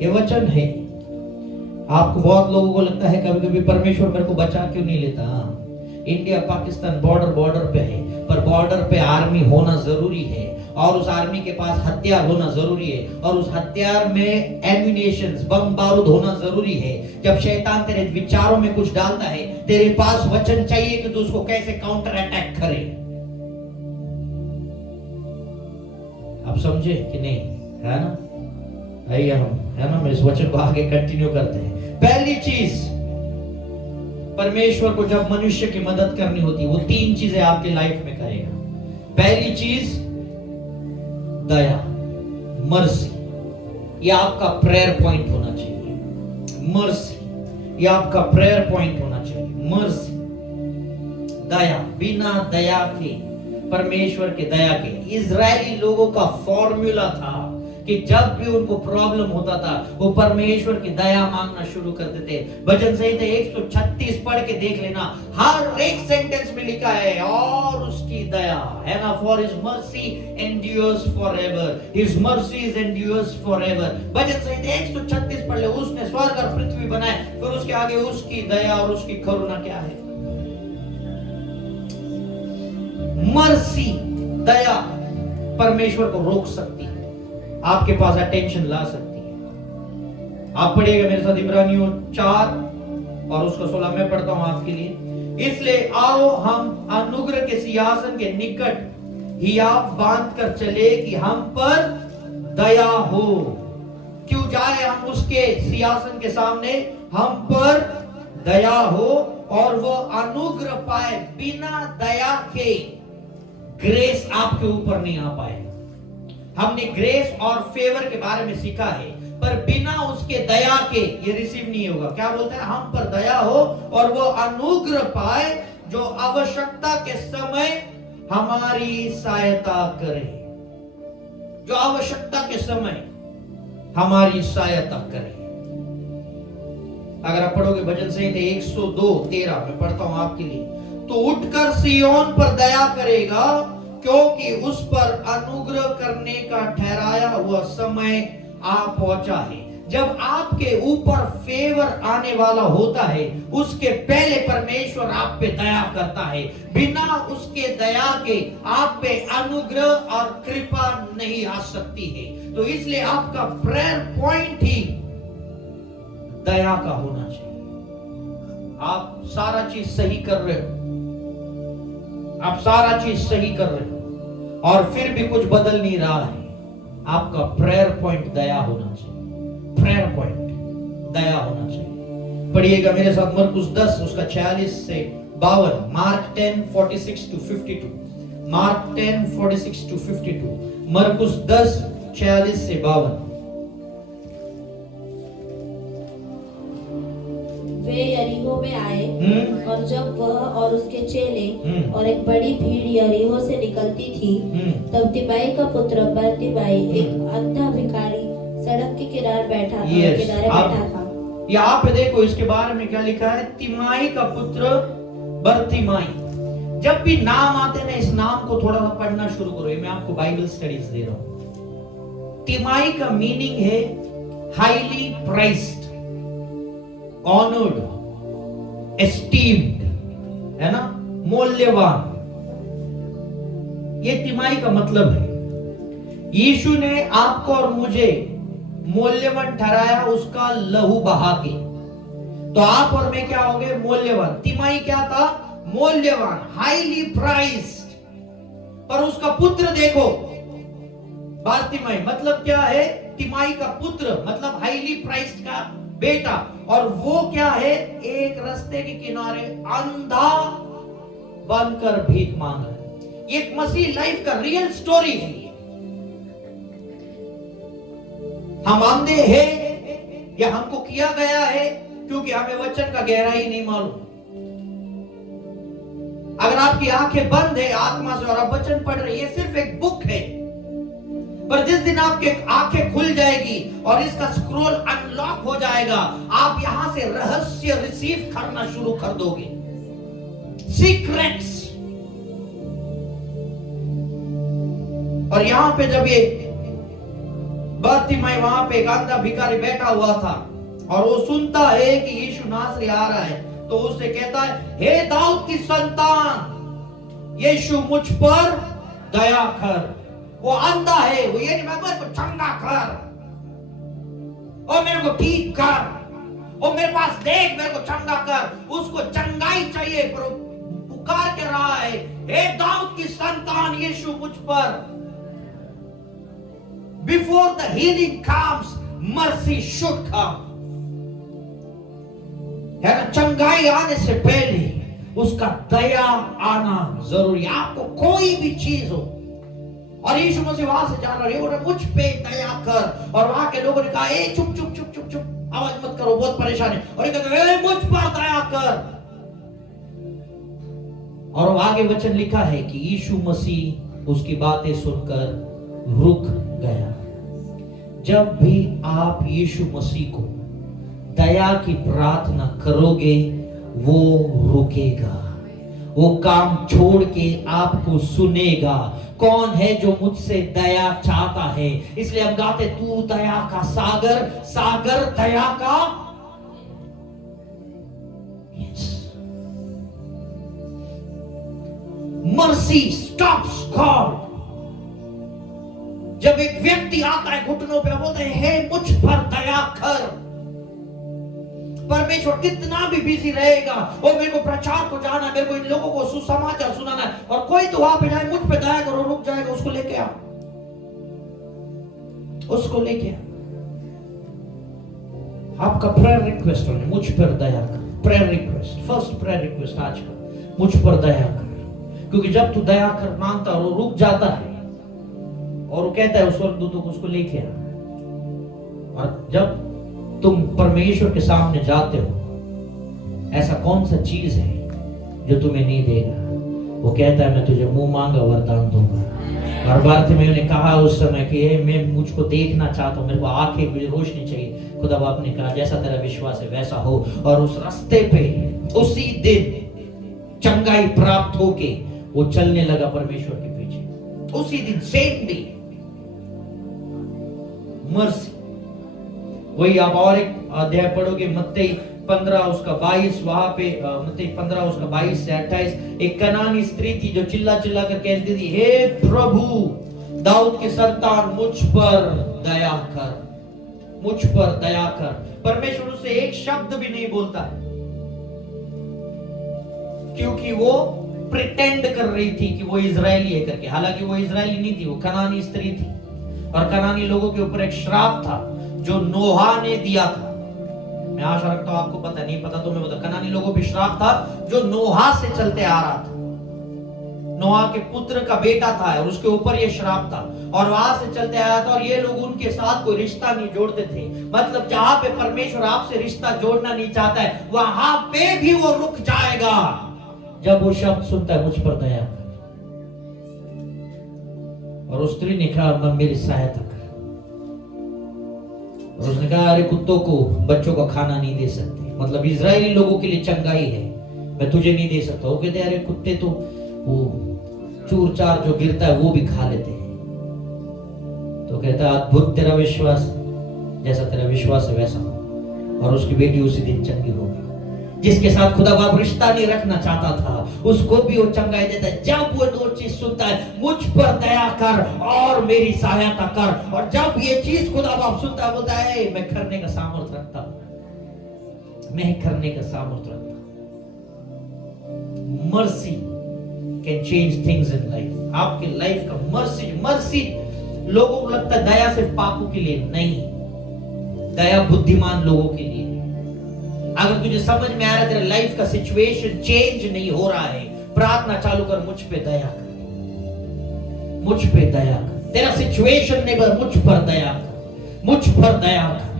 ये वचन है। आपको बहुत लोगों को लगता है कभी कभी परमेश्वर मेरे को बचा क्यों नहीं लेता। इंडिया पाकिस्तान बॉर्डर पे है, पर बॉर्डर पे आर्मी होना जरूरी है, और उस आर्मी के पास हथियार होना जरूरी है, और उस हथियार में एम्युनिशंस बम बारूद होना जरूरी है। जब शैतान तेरे विचारों में कुछ डालता है, तेरे पास वचन चाहिए कि तू उसको कैसे काउंटर अटैक करे। आप समझे कि नहीं, है ना। आइए हम, है ना, मैं इस वचन को आगे कंटिन्यू करते हैं। पहली चीज, परमेश्वर को जब मनुष्य की मदद करनी होती है, वो 3 चीजें आपकी लाइफ में करेगा। पहली चीज दया, मर्सी, ये आपका प्रेयर पॉइंट होना चाहिए। मर्सी, ये आपका प्रेयर पॉइंट होना चाहिए। मर्सी, दया, बिना दया के, परमेश्वर के दया के। इजरायली लोगों का फॉर्मूला था कि जब भी उनको प्रॉब्लम होता था वो परमेश्वर की दया मांगना शुरू कर देते। भजन संहिता 136 पढ़ के देख लेना, हर एक सेंटेंस में लिखा है और उसकी दया है ना, for his mercy endures forever, his mercies endures forever. भजन संहिता 136 पढ़ ले, उसने स्वर्ग और पृथ्वी बनाए, फिर उसके आगे उसकी दया और उसकी करुणा क्या है। मर्सी, दया परमेश्वर को रोक सकती है, आपके पास अटेंशन ला सकती है। आप पढ़िएगा मेरे साथ इब्रानियों 4 और उसको 16 में पढ़ता हूं आपके लिए। इसलिए आओ हम अनुग्रह के सिंहासन के निकट हियाव बांध कर चले कि हम पर दया हो। क्यों जाए हम उसके सिंहासन के सामने, हम पर दया हो और वो अनुग्रह पाए। बिना दया के ग्रेस आपके ऊपर नहीं आ पाए। हमने ग्रेस और फेवर के बारे में सीखा है, पर बिना उसके दया के ये रिसीव नहीं होगा। क्या बोलते हैं, हम पर दया हो और वो अनुग्रह पाए जो आवश्यकता के समय हमारी सहायता करे, जो आवश्यकता के समय हमारी सहायता करे। अगर आप पढ़ोगे भजन संहिता 102:13 में पढ़ता हूं आपके लिए, तो उठकर सिय्योन पर दया करेगा क्योंकि उस पर अनुग्रह करने का ठहराया हुआ समय आ पहुंचा है। जब आपके ऊपर फेवर आने वाला होता है, उसके पहले परमेश्वर आप पे दया करता है। बिना उसके दया के आप पे अनुग्रह और कृपा नहीं आ सकती है। तो इसलिए आपका प्रेयर पॉइंट ही दया का होना चाहिए। आप सारा चीज सही कर रहे हो, आप सारा चीज सही कर रहे हो और फिर भी कुछ बदल नहीं रहा है, आपका प्रेयर पॉइंट दया होना चाहिए। प्रेयर पॉइंट दया होना चाहिए। पढ़िएगा मेरे साथ मरकुस 10 उसका 46 से 52, मार्क 10:46 to 52, मार्क 10:46 to 52, मरकुस 10:46 से 52। वे यरीहो में आए और जब वह और उसके चेले और एक बड़ी भीड़ यरीहो से निकलती थी, तब तिमाई का पुत्र बरतिमाई एक अंधा भिखारी सड़क के किनारे बैठा था। यहाँ पे देखो इसके बारे में क्या लिखा है, तिमाई का पुत्र बरतिमाई। जब भी नाम आते ना, इस नाम को थोड़ा सा पढ़ना शुरू करो। मैं आपको बाइबल स्टडीज दे रहा हूं। तिमाई का मीनिंग है हाईली प्राइस्ड, ऑनर्ड, एस्टीम्ड, है ना, मूल्यवान। ये तिमाई का मतलब है। यीशु ने आपको और मुझे मूल्यवान ठहराया उसका लहू बहा के, तो आप और मैं क्या हो गए, मूल्यवान। तिमाई क्या था, मूल्यवान, हाईली प्राइस्ड। पर उसका पुत्र देखो, बारतिमाई मतलब क्या है, तिमाई का पुत्र मतलब हाईली प्राइस्ड का बेटा। और वो क्या है, एक रास्ते के किनारे अंधा बनकर भीख मांग रहा है। ये एक मसीह लाइफ का रियल स्टोरी है। हम अंधे हैं या हमको किया गया है क्योंकि हमें वचन का गहराई नहीं मालूम। अगर आपकी आंखें बंद है आत्मा से और आप वचन पढ़ रहे, ये सिर्फ एक बुक है, पर जिस दिन आपके आंखें खुल जाएगी और इसका स्क्रॉल अनलॉक हो जाएगा, आप यहां से रहस्य रिसीव करना शुरू कर दोगे, सीक्रेट्स। और यहां पे जब ये बरतिमाई, वहां पे एक अंधा भिखारी बैठा हुआ था और वो सुनता है कि यीशु नासरी आ रहा है, तो उससे कहता है, हे दाऊद की संतान, यीशु मुझ पर दया कर। वो अंधा है, वो ये नहीं, मेरे को चंगा कर और मेरे को ठीक कर और मेरे पास देख, मेरे को चंगा कर। उसको चंगाई चाहिए, पर पुकार के रहा है, हे दाऊद की संतान, यीशु मुझ पर। Before the healing comes, mercy should come. है ना, चंगाई आने से पहले उसका दया आना जरूरी। आपको कोई भी चीज हो, और यीशु मसीह वहां से जान रहे बोला मुझ पे दया कर, और वहां के लोगों ने कहा ए चुप चुप चुप चुप चुप, आवाज मत करो, बहुत परेशान है। और ये कहते ए मुझ पर दया कर। और आगे वचन लिखा है कि यीशु मसीह उसकी बातें सुनकर रुक गया। जब भी आप यीशु मसीह को दया की प्रार्थना करोगे वो रुकेगा, वो काम छोड़ के आपको सुनेगा। कौन है जो मुझसे दया चाहता है? इसलिए हम गाते तू दया का सागर, सागर दया का। Mercy stops God. जब एक व्यक्ति आता है घुटनों पे बोलते हैं हे मुझ पर दया कर, परमेश्वर कितना भी बिजी रहेगा, और मेरे को प्रचार को जाना है, मेरे को इन लोगों को सुसमाचार सुनाना है, और कोई तो वहां पे जाए मुझ पे दया करो, रुक जाएगा, उसको लेके आओ, उसको लेके आओ। आपका प्रेयर रिक्वेस्ट है मुझ पर दया कर। Prayer request, first prayer request आज का, मुझ पर दया कर। क्योंकि जब तू दया कर मांगता और वो रुक जाता है और वो कहता है उस स्वर्गदूतों को उसको लेके आ। और जब तुम परमेश्वर के सामने जाते हो, ऐसा कौन सा चीज है जो तुम्हें नहीं देगा? वो कहता है मैं तुझे मुंह मांगा वरदान दूंगा। और बारतिमेय ने कहा उस समय कि मैं मुझको देखना चाहता हूँ, मेरे को आंखें भी रोशनी चाहिए। खुदा बाप ने कहा जैसा तेरा विश्वास है वैसा हो। और उस रास्ते पे उसी दिन चंगाई प्राप्त होके वो चलने लगा परमेश्वर के पीछे। उसी दिन सेम डे मर्सी। वही आप और एक अध्याय पढ़ोगे मत्ती 15 उसका 22, वहां पे मत्ती 15 उसका 22 से 28, एक कनानी स्त्री थी जो चिल्ला चिल्ला कर कहती थी हे प्रभु दाऊद के संतान मुझ पर दया कर, मुझ पर दया कर। परमेश्वर उससे एक शब्द भी नहीं बोलता है, क्योंकि वो प्रिटेंड कर रही थी कि वो इजरायली है करके। हालांकि वो इजरायली नहीं थी, वो कनानी स्त्री थी। और कनानी लोगों के ऊपर एक श्राप था जो नोहा ने दिया था। मैं आशा रखता हूं आपको पता, नहीं पता तो मैं बता। कनानी लोगों पर श्राप था जो नोहा से चलते आ रहा था। नोहा के पुत्र का बेटा था और उसके ऊपर ये श्राप था, और वहां से चलते आया था। और ये लोग उनके साथ कोई रिश्ता नहीं जोड़ते थे। मतलब जहां पे परमेश्वर आपसे रिश्ता जोड़ना नहीं चाहता है वहां पे भी वो रुक जाएगा जब वो शब्द सुनता है मुझ पर दया कर। और उस स्त्री ने कहा मेरी सहायता कर। और उसने कहा अरे कुत्तों को बच्चों को खाना नहीं दे सकते, मतलब इजरायली लोगों के लिए चंगाई है, मैं तुझे नहीं दे सकता। वो कहते अरे कुत्ते तो वो चूर चार जो गिरता है वो भी खा लेते हैं। तो कहता अद्भुत तेरा विश्वास, जैसा तेरा विश्वास है वैसा हो। और उसकी बेटी उसी दिन चंगी हो गई। जिसके साथ खुदा बाप रिश्ता नहीं रखना चाहता था उसको भी वो चंगाई देता है जब वो दो चीज सुनता है, मुझ पर दया कर और मेरी सहायता कर। और जब ये चीज खुदा बाप सुनता है बोलता है मैं करने का सामर्थ्य रखता हूं, मैं करने का सामर्थ्य रखता हूं। Mercy can change things in life. आपके लाइफ का मर्सी लोगों को लगता है दया सिर्फ पापों के लिए नहीं, दया बुद्धिमान लोगों के लिए। अगर तुझे समझ में आ रहा है तेरे लाइफ का सिचुएशन चेंज नहीं हो रहा है, प्रार्थना चालू कर मुझ पे दया कर, मुझ पे दया कर। तेरा सिचुएशन नहीं बस मुझ पर दया कर, मुझ पर दया कर,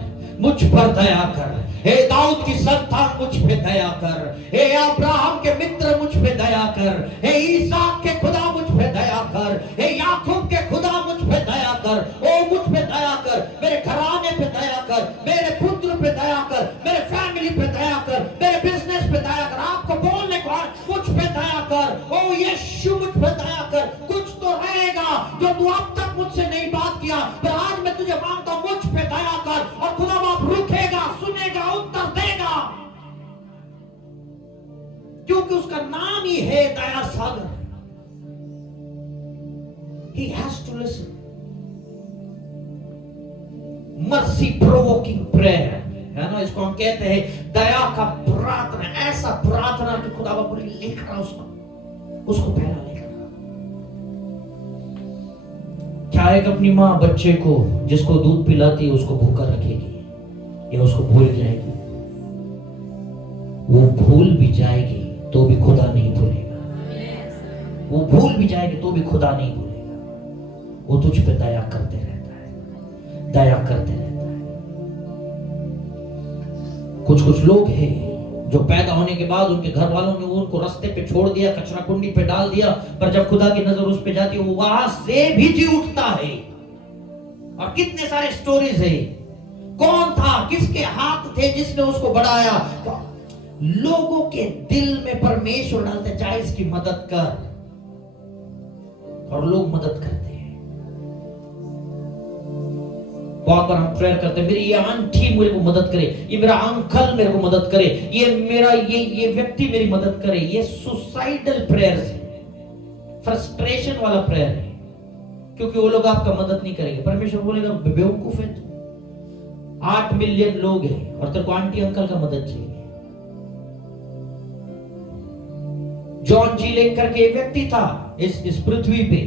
मुझ पर दया कर। हे दाऊद की संतान मुझ पे दया कर, हे अब्राहम के मित्र मुझ पे दया कर, हे इसहाक के खुदा मुझ पे दया कर, हे याकूब के खुदा मुझ पे दया कर। ओ मुझ पे दया कर, मेरे घराने पे दया कर, मेरे पुत्र पे दया कर, मेरे फैमिली पे दया कर, मेरे बिजनेस पे दया कर। आपको बोलने को मुझ पे दया कर। ओ यीशु मुझ पे दया कर। कुछ तो रहेगा जो तू अब तक मुझसे नहीं बात किया, पर आज मैं तुझे मांगता हूं मुझ पे दया कर। और खुदा बाप रुकेगा, सुनेगा, उत्तर देगा, क्योंकि उसका नाम ही है दया सागर। He has to listen. Mercy provoking prayer है ना, इसको हम कहते हैं दया का प्रार्थना। ऐसा प्रार्थना कि खुदा बाप लिख रहा उसको पहला लिख रहा। क्या एक अपनी माँ बच्चे को जिसको दूध पिलाती है उसको भूखा रखेगी या उसको भूल जाएगी? वो भूल भी जाएगी तो भी खुदा नहीं भूलेगा। वो भूल भी जाएगी तो भी खुदा नहीं भूलेगा। वो तुझ पे दया करते रहता है, दया करते रहता है। कुछ कुछ लोग हैं जो पैदा होने के बाद उनके घर वालों ने उनको रास्ते पे छोड़ दिया, कचरा कुंडी पे डाल दिया, पर जब खुदा की नजर उस पे जाती है वो वहां से भी जी उठता है। और कितने सारे स्टोरीज है, कौन था, किसके हाथ थे जिसने उसको बढ़ाया। लोगों के दिल में परमेश्वर डालते, चाहे इसकी मदद कर, और लोग मदद करते हैं। बहुत बार हम प्रेयर करते हैं, मेरी ये आंटी मेरे को मदद करे, ये मेरा अंकल मेरे को मदद करे, ये मेरा ये व्यक्ति मेरी मदद करे। ये सुसाइडल प्रेयर्स है, फ्रस्ट्रेशन वाला प्रेयर है, क्योंकि वो लोग आपका मदद नहीं करेंगे। परमेश्वर बोलेगा बेवकूफ है तू, 8 मिलियन लोग हैं और तेरे को आंटी अंकल का मदद चाहिए। जॉन जी लेक करके एक व्यक्ति था इस पृथ्वी पे,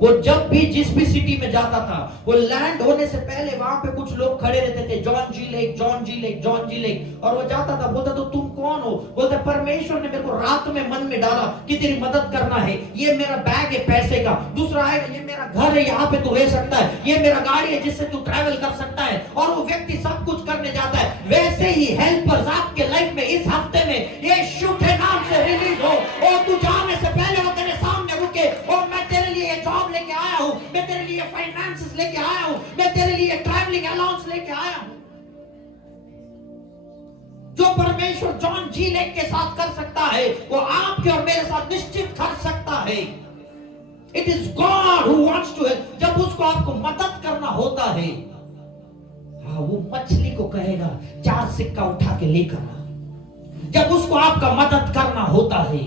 वो जब भी जिस भी सिटी में जाता था, वो लैंड होने से पहले वहां पे कुछ लोग खड़े रहते थे, जॉन जी लेक, जॉन जी लेक, जॉन जी लेक। और वो जाता था, बोलता तो तुम कौन हो? बोलता परमेश्वर ने मेरे को रात में मन में डाला कि तेरी मदद करना है। ये मेरा बैग है पैसे का, दूसरा आएगा ये मेरा घर है, यहाँ पे तू रह सकता है, ये मेरा गाड़ी है जिससे तू ट्रैवल कर सकता है। और वो व्यक्ति सब कुछ करने जाता है। वैसे ही हेल्पर्स आपके लाइफ में इस हफ्ते में यीशु के नाम से रिलीज हो, और तू जाने से पहले वो तेरे सामने रुके, और मैं तेरे लिए जॉब लेके आया हूं, मैं तेरे लिए फाइनेंसेस लेके आया हूं, मैं तेरे लिए ट्रैवलिंग अलाउंस लेके आया हूं। जो परमेश्वर जॉन जी लेक के साथ कर सकता है, वो आपके और मेरे साथ निश्चित कर सकता है। It is God who wants to help. जब उसको आपको मदद करना होता है, हाँ, वो मछली को कहेगा 4 सिक्का उठा के लेकर आ। जब उसको आपका मदद करना होता है,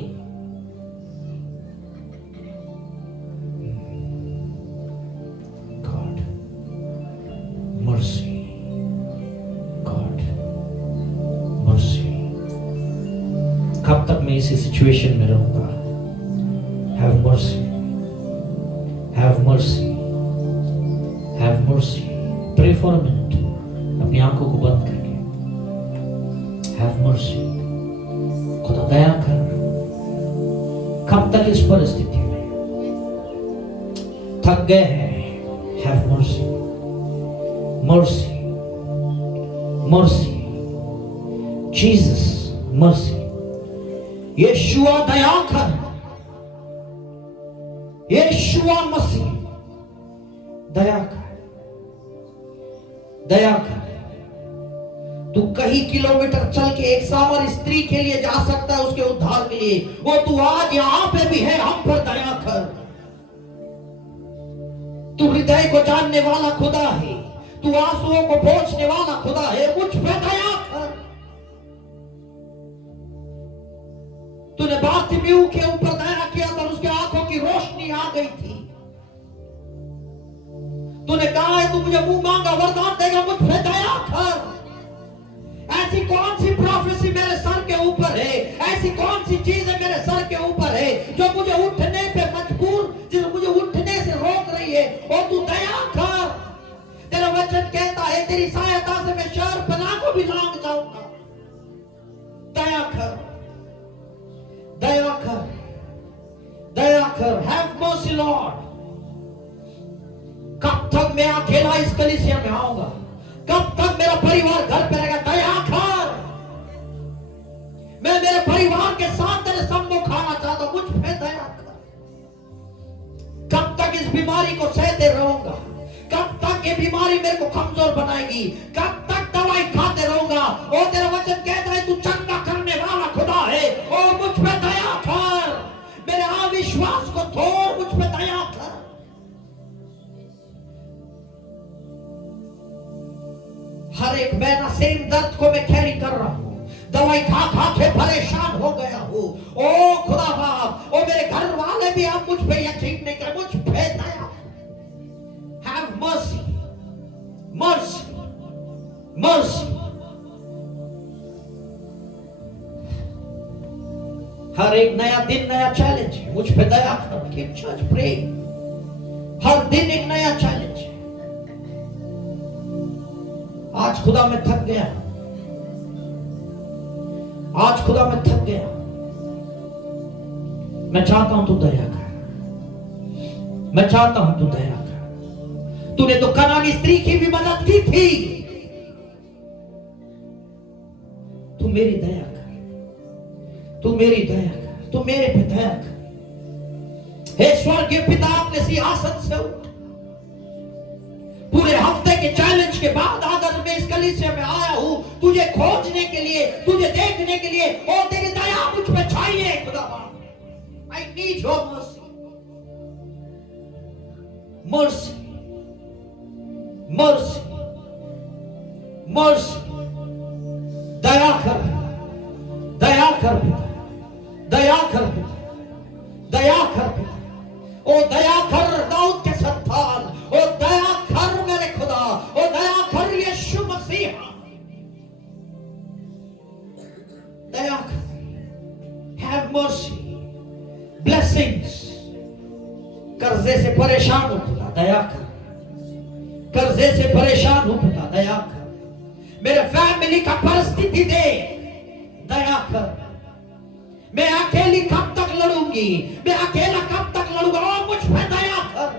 mercy, God, mercy। कब तक मैं इसी सिचुएशन में रहूंगा? Have mercy, have mercy, have mercy। Pray for a minute, अपनी आंखों को बंद करके। Have mercy, खुदा दया कर। कब तक इस परिस्थिति में थक गए हैं? Have mercy, mercy, mercy, Jesus, mercy। यीशुआ दया कर, यीशुआ मसीह दया कर, दया कर। तू कई किलोमीटर चल के एक सामर स्त्री के लिए जा सकता है, उसके उद्धार के लिए। वो तू आज यहां पे भी है, हम पर दया कर। तू हृदय को जानने वाला खुदा है, तू आंसुओं को पोंछने वाला खुदा है, मुझ पे दया कर। तूने बारतिमेऊ के ऊपर दया किया तो उसके आंखों की रोशनी आ गई थी। तूने कहा है तू मुझे मुंह मांगा वरदान देगा, मुझ पे दया कर। ऐसी कौन सी प्रोफेसी मेरे सर के ऊपर है, ऐसी कौन सी चीज है मेरे सर के ऊपर है जो मुझे उठने पे मजबूर, जो मुझे उठने से रोक रही है, और तू दया कर। तेरा वचन कहता है तेरी सहायता से मैं शहरपनाह को भी लांघ जाऊंगा। दया कर, दया कर, दया कर। Have mercy Lord. कब तक मैं अकेला इस कलीसिया में आऊंगा? कब तक मेरा परिवार घर पे रहेगा? दया कर। मैं मेरे परिवार के साथ तेरे सम्मुख आना चाहता हूं, मुझ पे दया कर। कब तक इस बीमारी को सहते रहूंगा? कब तक ये बीमारी मेरे को कमजोर बनाएगी? कब तक दवाई खाते रहूंगा? और तेरा वचन कहता है तू चंगा करने वाला खुदा है, और मुझ पे दया कर। मेरे अविश्वास को तोड़, मुझ पे दया कर। हर एक महीना सेम दर्द को मैं कैरी कर रहा हूं, दवाई खा खा के परेशान हो गया हूं। ओ खुदा बाप, ओ मेरे घर वाले भी आप मुझ पे यकीन नहीं कर, मुझ पे दया। Have mercy, mercy, mercy। हर एक नया दिन नया चैलेंज है, मुझ पे दया कर। Keep church praying। हर दिन एक नया चैलेंज है। आज खुदा मैं थक गया, आज खुदा मैं थक गया। मैं चाहता हूं तू दया कर, मैं चाहता हूं तू दया कर। तूने तो कनानी स्त्री की भी मदद की थी। तू मेरी दया कर, तू मेरी दया कर, तू मेरे पे दया कर। हे स्वर्गीय पिता, अपने सिंहासन से उठ। पूरे हफ्ते के चैलेंज के बाद अगर मैं इस कलीसिया में आया हूं तुझे खोजने के लिए, तुझे देखने के लिए, और तेरी दया मुझ पे चाहिए खुदा। I need your mercy, mercy, mercy, mercy. दया कर, दया कर पिता, दया कर पिता, दया कर पिता। ओ दया कर दाऊद के संतान, ओ दया कर मेरे खुदा, ओ दया कर यीशु मसीह, दया कर। Have mercy, blessings. कर्जे से परेशान हूं खुदा, दया कर। कर्जे से परेशान हूं खुदा, दया कर। मेरे फैमिली का परिस्थिति दे, दया कर। मैं अकेली कब तक लड़ूंगी, मैं अकेला कब तक लड़ूंगा, और मुझ पे दया कर।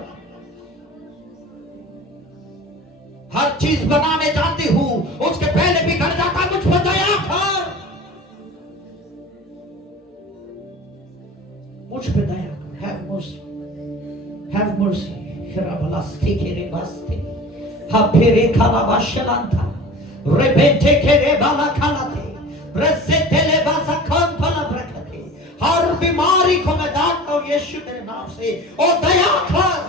हर चीज बनाने जाती हूं, उसके पहले बिगड़ जाता, मुझ पे दया कर, मुझ पे दया कर। Have mercy, have mercy. खराबलास्ती केरे बास्ती, हाफेरे खालाबाशलांता, रेबेंटे केरे बाला खालाते, ब्रेसेटेले बासा खान फला ब्रखते। हर बीमारी को मैं डांटता हूं यीशु तेरे नाम से, और दया कर।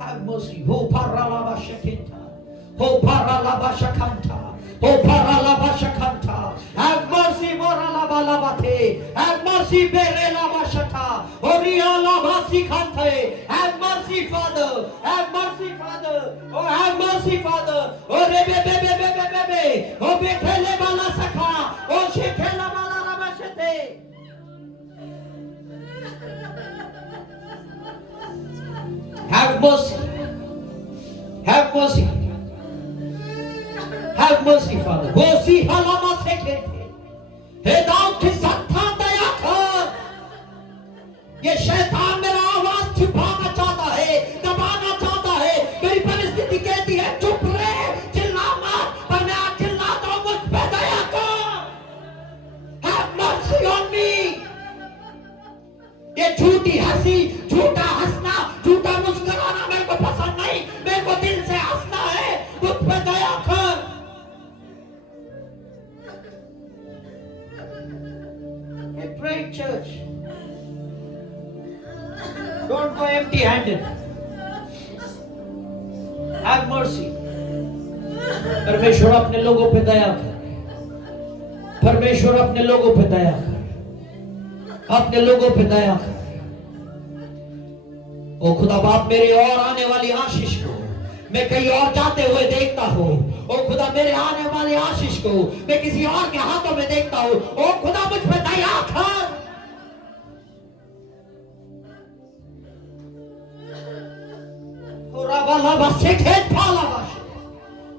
Have mercy. Ho paralaba shakenta, ho paralaba shakanta, ho paralaba shakanta. Have mercy, moralaba labate. Have mercy, berelaba shata, orialaba sikante. Have mercy, Father. Have mercy, Father. Oh, have mercy, Father. Oh, rebe be be be be be be. Oh, bekele bala sakha. Oh, shekela bala rabashete. Have mercy. Have mercy. Have mercy, Father. Mercy, halama sekete. हे दाऊद की संतान, दया कर। ये शैतान मेरा आवाज छिपाना चाहता है, दबाना चाहता है। मेरी परिस्थिति कहती है चुप रहे, चिल्ला मत, पर मैं आज चिल्लाता हूं, मुझ पे दया कर। Have mercy on me. ये झूठी हंसी, झूठा हंसना, झूठा मुस्कुराना मेरे को पसंद नहीं। मेरे को दिल से हंसना है, मुझ पे दया कर। Hey, pray church. Don't go empty-handed. Have mercy. परमेश्वर अपने लोगों पे दया कर। परमेश्वर अपने लोगों पे दया कर। अपने लोगों पे दया कर। ओ खुदा बाप, मेरे और आने वाली आशीष को मैं कहीं और जाते हुए देखता हूँ। ओ खुदा, मेरे आने वाली आशीष को मैं किसी और के हाथों में देखता हूँ। ओ खुदा, मुझ पे दया कर।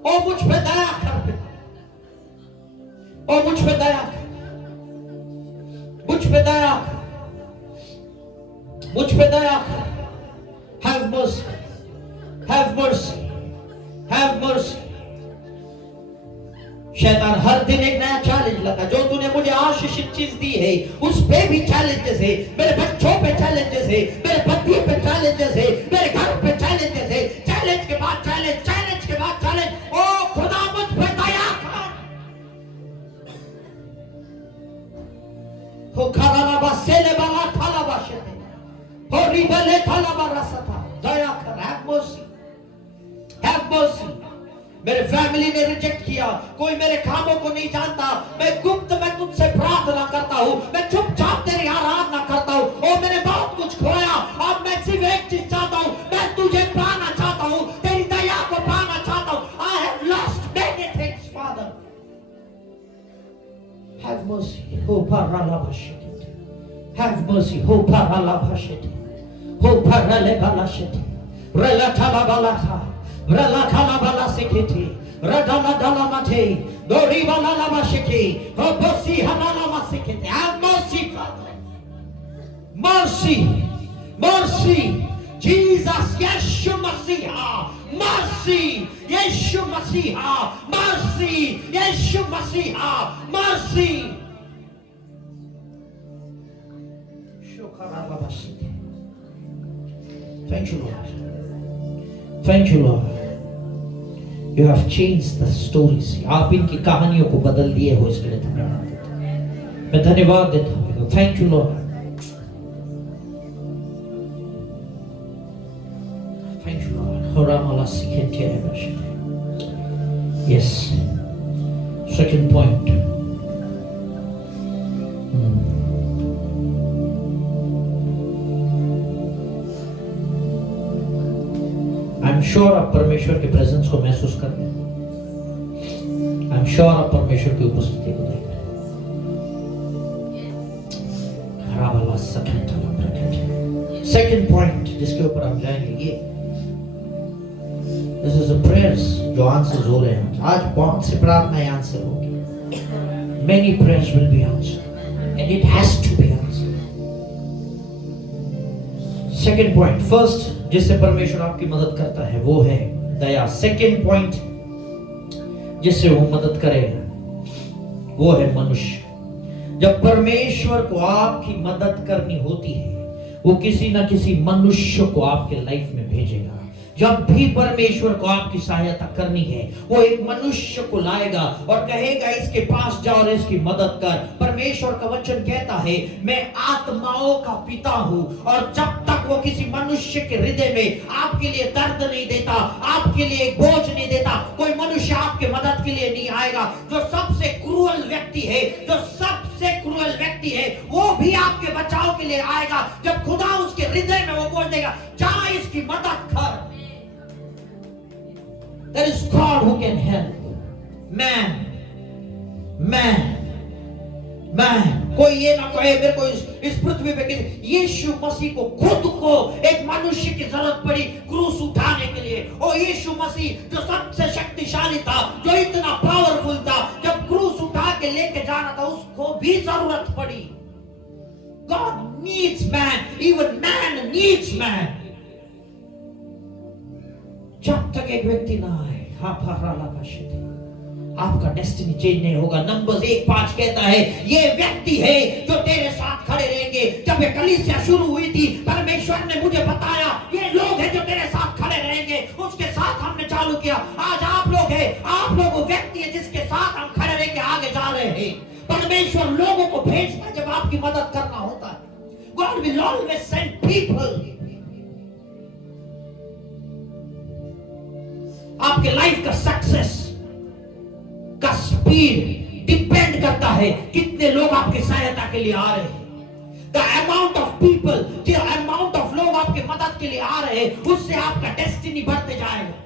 ओ मुझ पे दया कर, ओ मुझ पे दया कर, मुझ पे दया कर, मुझ पे दया कर। Have mercy, have mercy, have mercy. शैतान हर दिन एक नया चैलेंज लाता। जो तूने मुझे आशीषित चीज दी है उस पे भी चैलेंजेस है, मेरे बच्चों पे चैलेंजेस है, मेरे पति पे चैलेंजेस है, मेरे घर पे चैलेंजेस है। चैलेंज के बाद चैलेंज, चैलेंज के बाद चैलेंज। ओ खुदा, मुझ पे दया कर। हो खराला बसेले बाला थाला बशते, हो रिबले थाला बरसता। दया कर। Have mercy, have mercy. मेरे फैमिली ने रिजेक्ट किया, कोई मेरे कामों को नहीं जानता। मैं गुप्त में तुझसे प्रार्थना करता हूँ, मैं चुपचाप तेरी आराधना करता हूँ। और मैंने बहुत कुछ खोया, अब मैं सिर्फ एक चीज चाहता हूँ, मैं तुझे पाना चाहता हूँ, तेरी दया को पाना चाहता हूँ। I have lost many things, Father. Have mercy. Ho parala bashete. Have mercy. Ho parala bashete. Ho parale balashete. Relatala balata. Relatala balasikiti. Radala dalamate. Doriba lalamashiki. Hobosi hanala masikiti. Have mercy, Father. Mercy. Mercy. Jesus, यीशु मसीहा mercy, यीशु मसीहा mercy, यीशु मसीहा mercy. Thank you, Lord. Thank you, Lord. You have changed the stories. आप इनकी कहानियों को बदल दिए हो, इसके लिए धन्यवाद देता हूं। मैं धन्यवाद देता हूँ। Thank you, Lord. Thank you, Lord. Yes. Second point. I'm sure आप परमेश्वर के प्रेजेंस को महसूस कर रहे हैं। I'm sure आप परमेश्वर की उपस्थिति को देख रहे हैं। Second point जिसके ऊपर हम जाएंगे, ये This is the prayers जो आंसर हो रहे हैं। आज बहुत सी प्रार्थनाएं आंसर होगी। Many prayers will be answered and it has to be answered. Second point, first जिससे परमेश्वर आपकी मदद करता है वो है दया। सेकंड पॉइंट जिससे वो मदद करेगा वो है मनुष्य। जब परमेश्वर को आपकी मदद करनी होती है, वो किसी ना किसी मनुष्य को आपके लाइफ में भेजेगा। जब भी परमेश्वर को आपकी सहायता करनी है, वो एक मनुष्य को लाएगा और कहेगा इसके पास जाओ और इसकी मदद कर। परमेश्वर का वचन कहता है मैं आत्माओं का पिता हूं, और जब तक वो किसी मनुष्य के हृदय में आपके लिए दर्द नहीं देता, आपके लिए एक बोझ नहीं देता, कोई मनुष्य आपके मदद के लिए नहीं आएगा। जो सबसे क्रूअल व्यक्ति है, जो सबसे क्रूअल व्यक्ति है, वो भी आपके बचाव के लिए आएगा जब खुदा उसके हृदय में वो बोल देगा जा इसकी मदद कर। There is God who can help. Man. कोई ये ना कहे मेरे को इस पृथ्वी पे यीशु मसीह को खुद को एक मनुष्य की जरूरत पड़ी क्रूस उठाने के लिए। और यीशु मसीह जो सबसे शक्तिशाली था, जो इतना पावरफुल था, जब क्रूस उठा के लेके जाना था उसको भी जरूरत पड़ी। God needs man. Even man needs man. जब तक एक व्यक्ति ना आए, आपका डेस्टिनी चेंज नहीं होगा। नंबर्स 1:5 कहता है ये व्यक्ति है जो तेरे साथ खड़े रहेंगे। जब ये कलीसिया शुरू हुई थी, परमेश्वर ने मुझे बताया ये लोग हैं जो तेरे साथ खड़े रहेंगे। उसके साथ हमने चालू किया। आज आप लोग हैं, आप लोग वो व्यक्ति है जिसके साथ हम खड़े रह के आगे जा रहे हैं। परमेश्वर लोगों को भेजता जब आपकी मदद करना होता है। God will always send people. आपके लाइफ का सक्सेस का स्पीड डिपेंड करता है कितने लोग आपकी सहायता के लिए आ रहे हैं। The amount of people, the amount of लोग आपके मदद के लिए आ रहे हैं, उससे आपका डेस्टिनी बढ़ते जाएगा।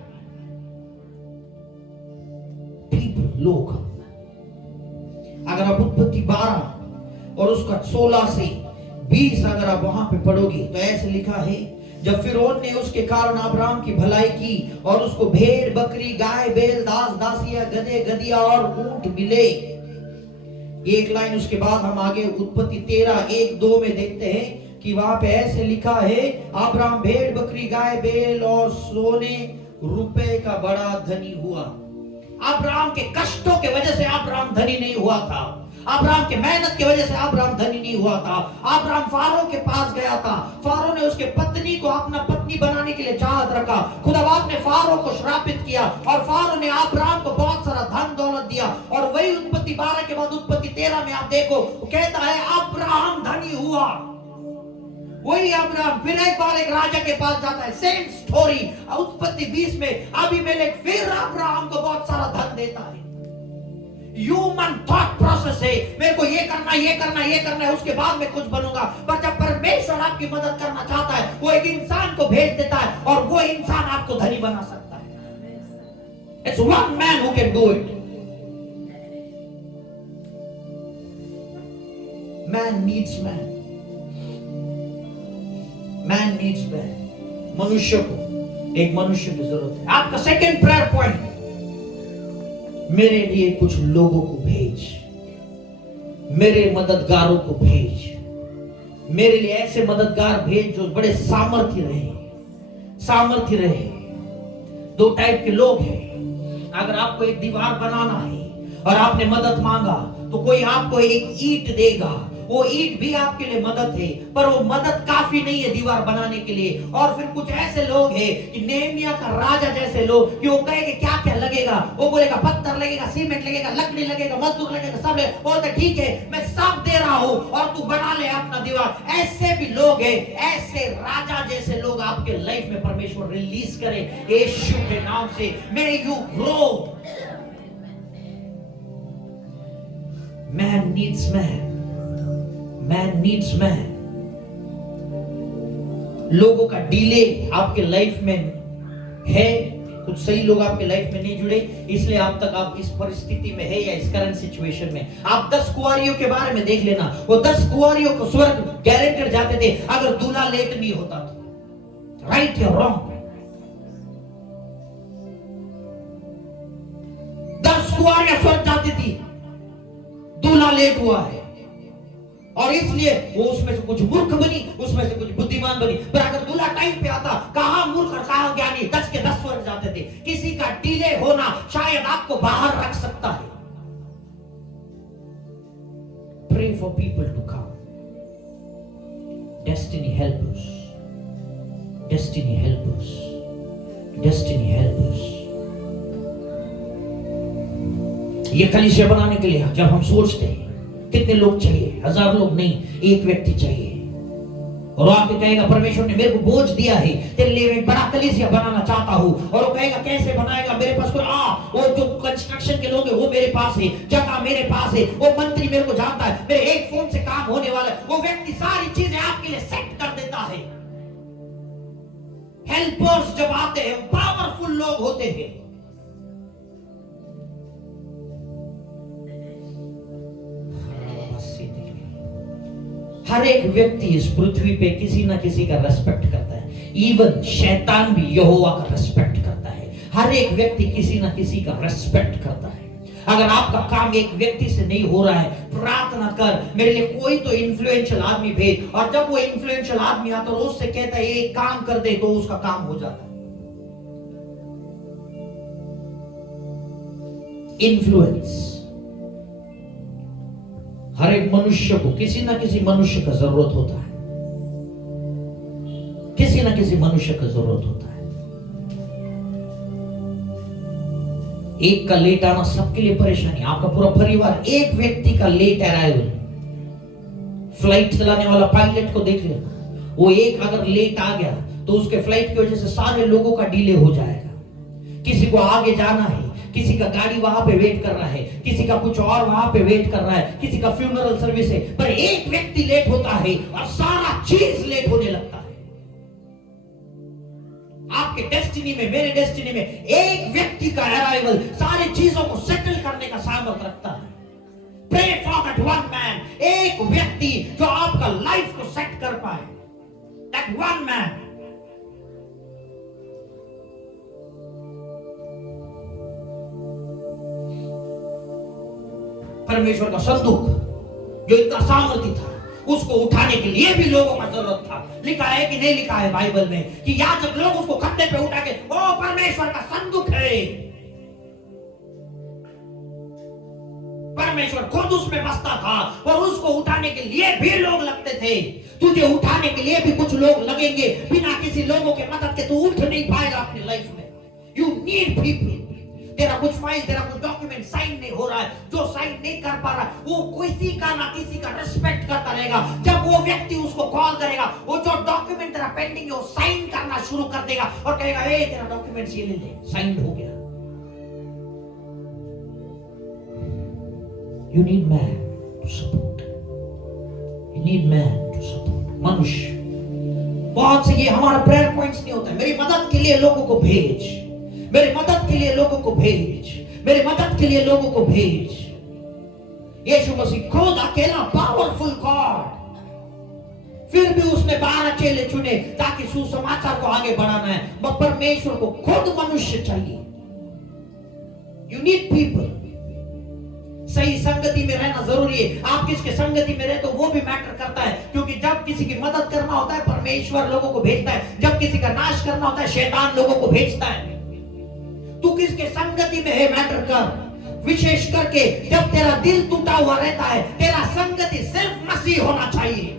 People, लोग। अगर आप उत्पत्ति 12 और उसका 16 से 20 अगर आप वहां पे पढ़ोगे तो ऐसे लिखा है जब फिरौन ने उसके कारण अब्राहम की भलाई की और उसको भेड़ बकरी गाय बैल दास दासियां गधे गधिया और ऊंट मिले। एक लाइन उसके बाद हम आगे उत्पत्ति 13:1-2 में देखते हैं कि वहां पे ऐसे लिखा है अब्राहम भेड़ बकरी गाय बैल और सोने रुपए का बड़ा धनी हुआ। अब्राहम के कष्टों के वजह से अब्राहम धनी नहीं हुआ था। अब्राहम के मेहनत की वजह से अब्राहम धनी नहीं हुआ था। अब्राहम फारो के पास गया था। फारो ने उसके पत्नी को अपना पत्नी बनाने के लिए चाहत रखा। खुदावंद ने फारो को श्रापित किया और फारो ने अब्राहम को बहुत सारा धन दौलत दिया। और वही उत्पत्ति 12 के बाद उत्पत्ति 13 में आप देखो कहता है अब्राहम धनी हुआ। वही अब्राहम फिर एक बार एक राजा के पास जाता है, सेम स्टोरी। उत्पत्ति 20 में अबीमेलेक फिर अब्राहम को बहुत सारा धन देता है। ह्यूमन थॉट प्रोसेस है, मेरे को ये करना ये करना ये करना है, उसके बाद मैं कुछ बनूंगा। पर जब परमेश्वर आपकी मदद करना चाहता है, वो एक इंसान को भेज देता है और वो इंसान आपको धनी बना सकता है। It's one man who can do it. Man needs man. Man needs man. मनुष्य को एक मनुष्य की जरूरत है। आपका सेकंड प्रेयर पॉइंट, मेरे लिए कुछ लोगों को भेज, मेरे मददगारों को भेज, मेरे लिए ऐसे मददगार भेज जो बड़े सामर्थ्य रहे, सामर्थ्य रहे। दो टाइप के लोग हैं। अगर आपको एक दीवार बनाना है और आपने मदद मांगा तो कोई आपको एक ईंट देगा। वो ईंट भी आपके लिए मदद है, पर वो मदद काफी नहीं है दीवार बनाने के लिए। और फिर कुछ ऐसे लोग हैं कि नेहमिया का राजा जैसे लोग कि वो कहेंगे क्या क्या लगेगा, वो बोलेगा पत्थर लगेगा, सीमेंट लगेगा, लकड़ी लगेगा, मजदूर लगेगा, सब लगेगा। बोलते ठीक है मैं सब दे रहा हूं और तू बना ले अपना दीवार। ऐसे भी लोग हैं, ऐसे राजा जैसे लोग आपके लाइफ में परमेश्वर रिलीज करे यीशु के नाम से। May you grow. Man needs man, man needs man. लोगों का डिले आपके लाइफ में है, कुछ सही लोग आपके लाइफ में नहीं जुड़े, इसलिए आप तक आप इस परिस्थिति में है या इस करंट सिचुएशन में। आप 10 कुंवारियों के बारे में देख लेना, वो 10 कुंवारियों को स्वर्ग गारंटी कर जाते थे अगर दूल्हा लेट नहीं होता तो। राइट या रॉन्ग? 10 कुंवारियां स्वर्ग जाती थी, दूल्हा लेट हुआ है, और इसलिए वो उसमें से कुछ मूर्ख बनी, उसमें से कुछ बुद्धिमान बनी। पर अगर दूल्हा टाइम पे आता, कहां मूर्ख और कहां ज्ञानी, 10 के 10 स्वर्ग जाते थे। किसी का डिले होना शायद आपको बाहर रख सकता है। Pray for people to come. Destiny help us. Destiny help us. Destiny help us. ये कलीसिया बनाने के लिए जब हम सोचते हैं कितने लोग चाहिए, 1000 लोग नहीं, एक व्यक्ति चाहिए। और आके कहेगा परमेश्वर ने मेरे को बोझ दिया है, तेरे लिए एक बड़ा कलीसिया बनाना चाहता हूं। और वो कहेगा कैसे बनाएगा, मेरे पास कोई वो जो कंस्ट्रक्शन के लोग हैं वो मेरे पास है, जगह मेरे पास है, वो मंत्री मेरे को जानता है, मेरे एक फोन से काम होने वाला है। वो व्यक्ति सारी चीजें आपके लिए सेट कर देता है। हेल्पर्स जब आते हैं पावरफुल लोग होते हैं। हर एक व्यक्ति इस पृथ्वी पे किसी ना किसी का रेस्पेक्ट करता है। इवन शैतान भी यहोवा का रेस्पेक्ट करता है। हर एक व्यक्ति किसी ना किसी का रेस्पेक्ट करता है। अगर आपका काम एक व्यक्ति से नहीं हो रहा है, प्रार्थना कर मेरे लिए कोई तो इन्फ्लुएंशियल आदमी भेज। और जब वो इन्फ्लुएंशियल आदमी आता है और उससे कहता है एक काम कर दे, तो उसका काम हो जाता है। इन्फ्लुएंस हर एक मनुष्य को, किसी ना किसी मनुष्य का जरूरत होता है, किसी ना किसी मनुष्य का जरूरत होता है। एक का लेट आना सबके लिए परेशानी। आपका पूरा परिवार, एक व्यक्ति का लेट अराइवल, फ्लाइट चलाने वाला पायलट को देख लेना, वो एक अगर लेट आ गया तो उसके फ्लाइट की वजह से सारे लोगों का डिले हो जाएगा। किसी को आगे जाना है, किसी का गाड़ी वहां पे वेट कर रहा है, किसी का कुछ और वहां पे वेट कर रहा है, किसी का फ्यूनरल सर्विस है, पर एक व्यक्ति लेट होता है और सारा चीज लेट होने लगता है। आपके डेस्टिनी में, मेरे डेस्टिनी में एक व्यक्ति का अराइवल सारी चीजों को सेटल करने का सामर्थ्य रखता है। Pray for that one man, एक व्यक्ति जो आपका लाइफ को सेट कर पाए। That one man. परमेश्वर का संदूक जो इतना सामर्थ्य था, उसको उठाने के लिए भी लोगों का जरूरत था। लिखा है कि नहीं लिखा है बाइबल में कि याजक लोग उसको खंभे पे उठा के, ओ परमेश्वर का संदूक है। परमेश्वर खुद उसमें बसता था और उसको उठाने के लिए भी लोग लगते थे। तुझे उठाने के लिए भी कुछ लोग लगेंगे। बिना किसी लोगों के मदद के तू उठ नहीं पाएगा अपनी लाइफ में। You need people. तेरा कुछ फाइल, तेरा कुछ डॉक्यूमेंट साइन नहीं हो रहा है, जो साइन नहीं कर पा रहा है, वो किसी का ना किसी का रिस्पेक्ट करता रहेगा। जब वो व्यक्ति उसको कॉल करेगा, वो जो डॉक्यूमेंट तेरा पेंडिंग है वो साइन करना शुरू कर देगा और कहेगा ए तेरा डॉक्यूमेंट ये ले ले, साइन हो गया। You need man to support. You need man to support. मनुष्य बहुत से ये हमारा प्रेयर पॉइंट्स नहीं होता है। मेरी मदद के लिए लोगों को भेज, मेरी मदद के लिए लोगों को भेज, मेरी मदद के लिए लोगों को भेज। यीशु मसीह खुद अकेला पावरफुल गॉड, फिर भी उसने 12 चेले चुने ताकि सुसमाचार को आगे बढ़ाना है। परमेश्वर को खुद मनुष्य चाहिए। You need people. सही संगति में रहना जरूरी है। आप किसके संगति में रहे तो वो भी मैटर करता है, क्योंकि जब किसी की मदद करना होता है परमेश्वर लोगों को भेजता है, जब किसी का नाश करना होता है शैतान लोगों को भेजता है। तू किसके संगति में है मैटर कर। विशेष करके जब तेरा दिल टूटा हुआ रहता है, तेरा संगति सिर्फ मसीह होना चाहिए।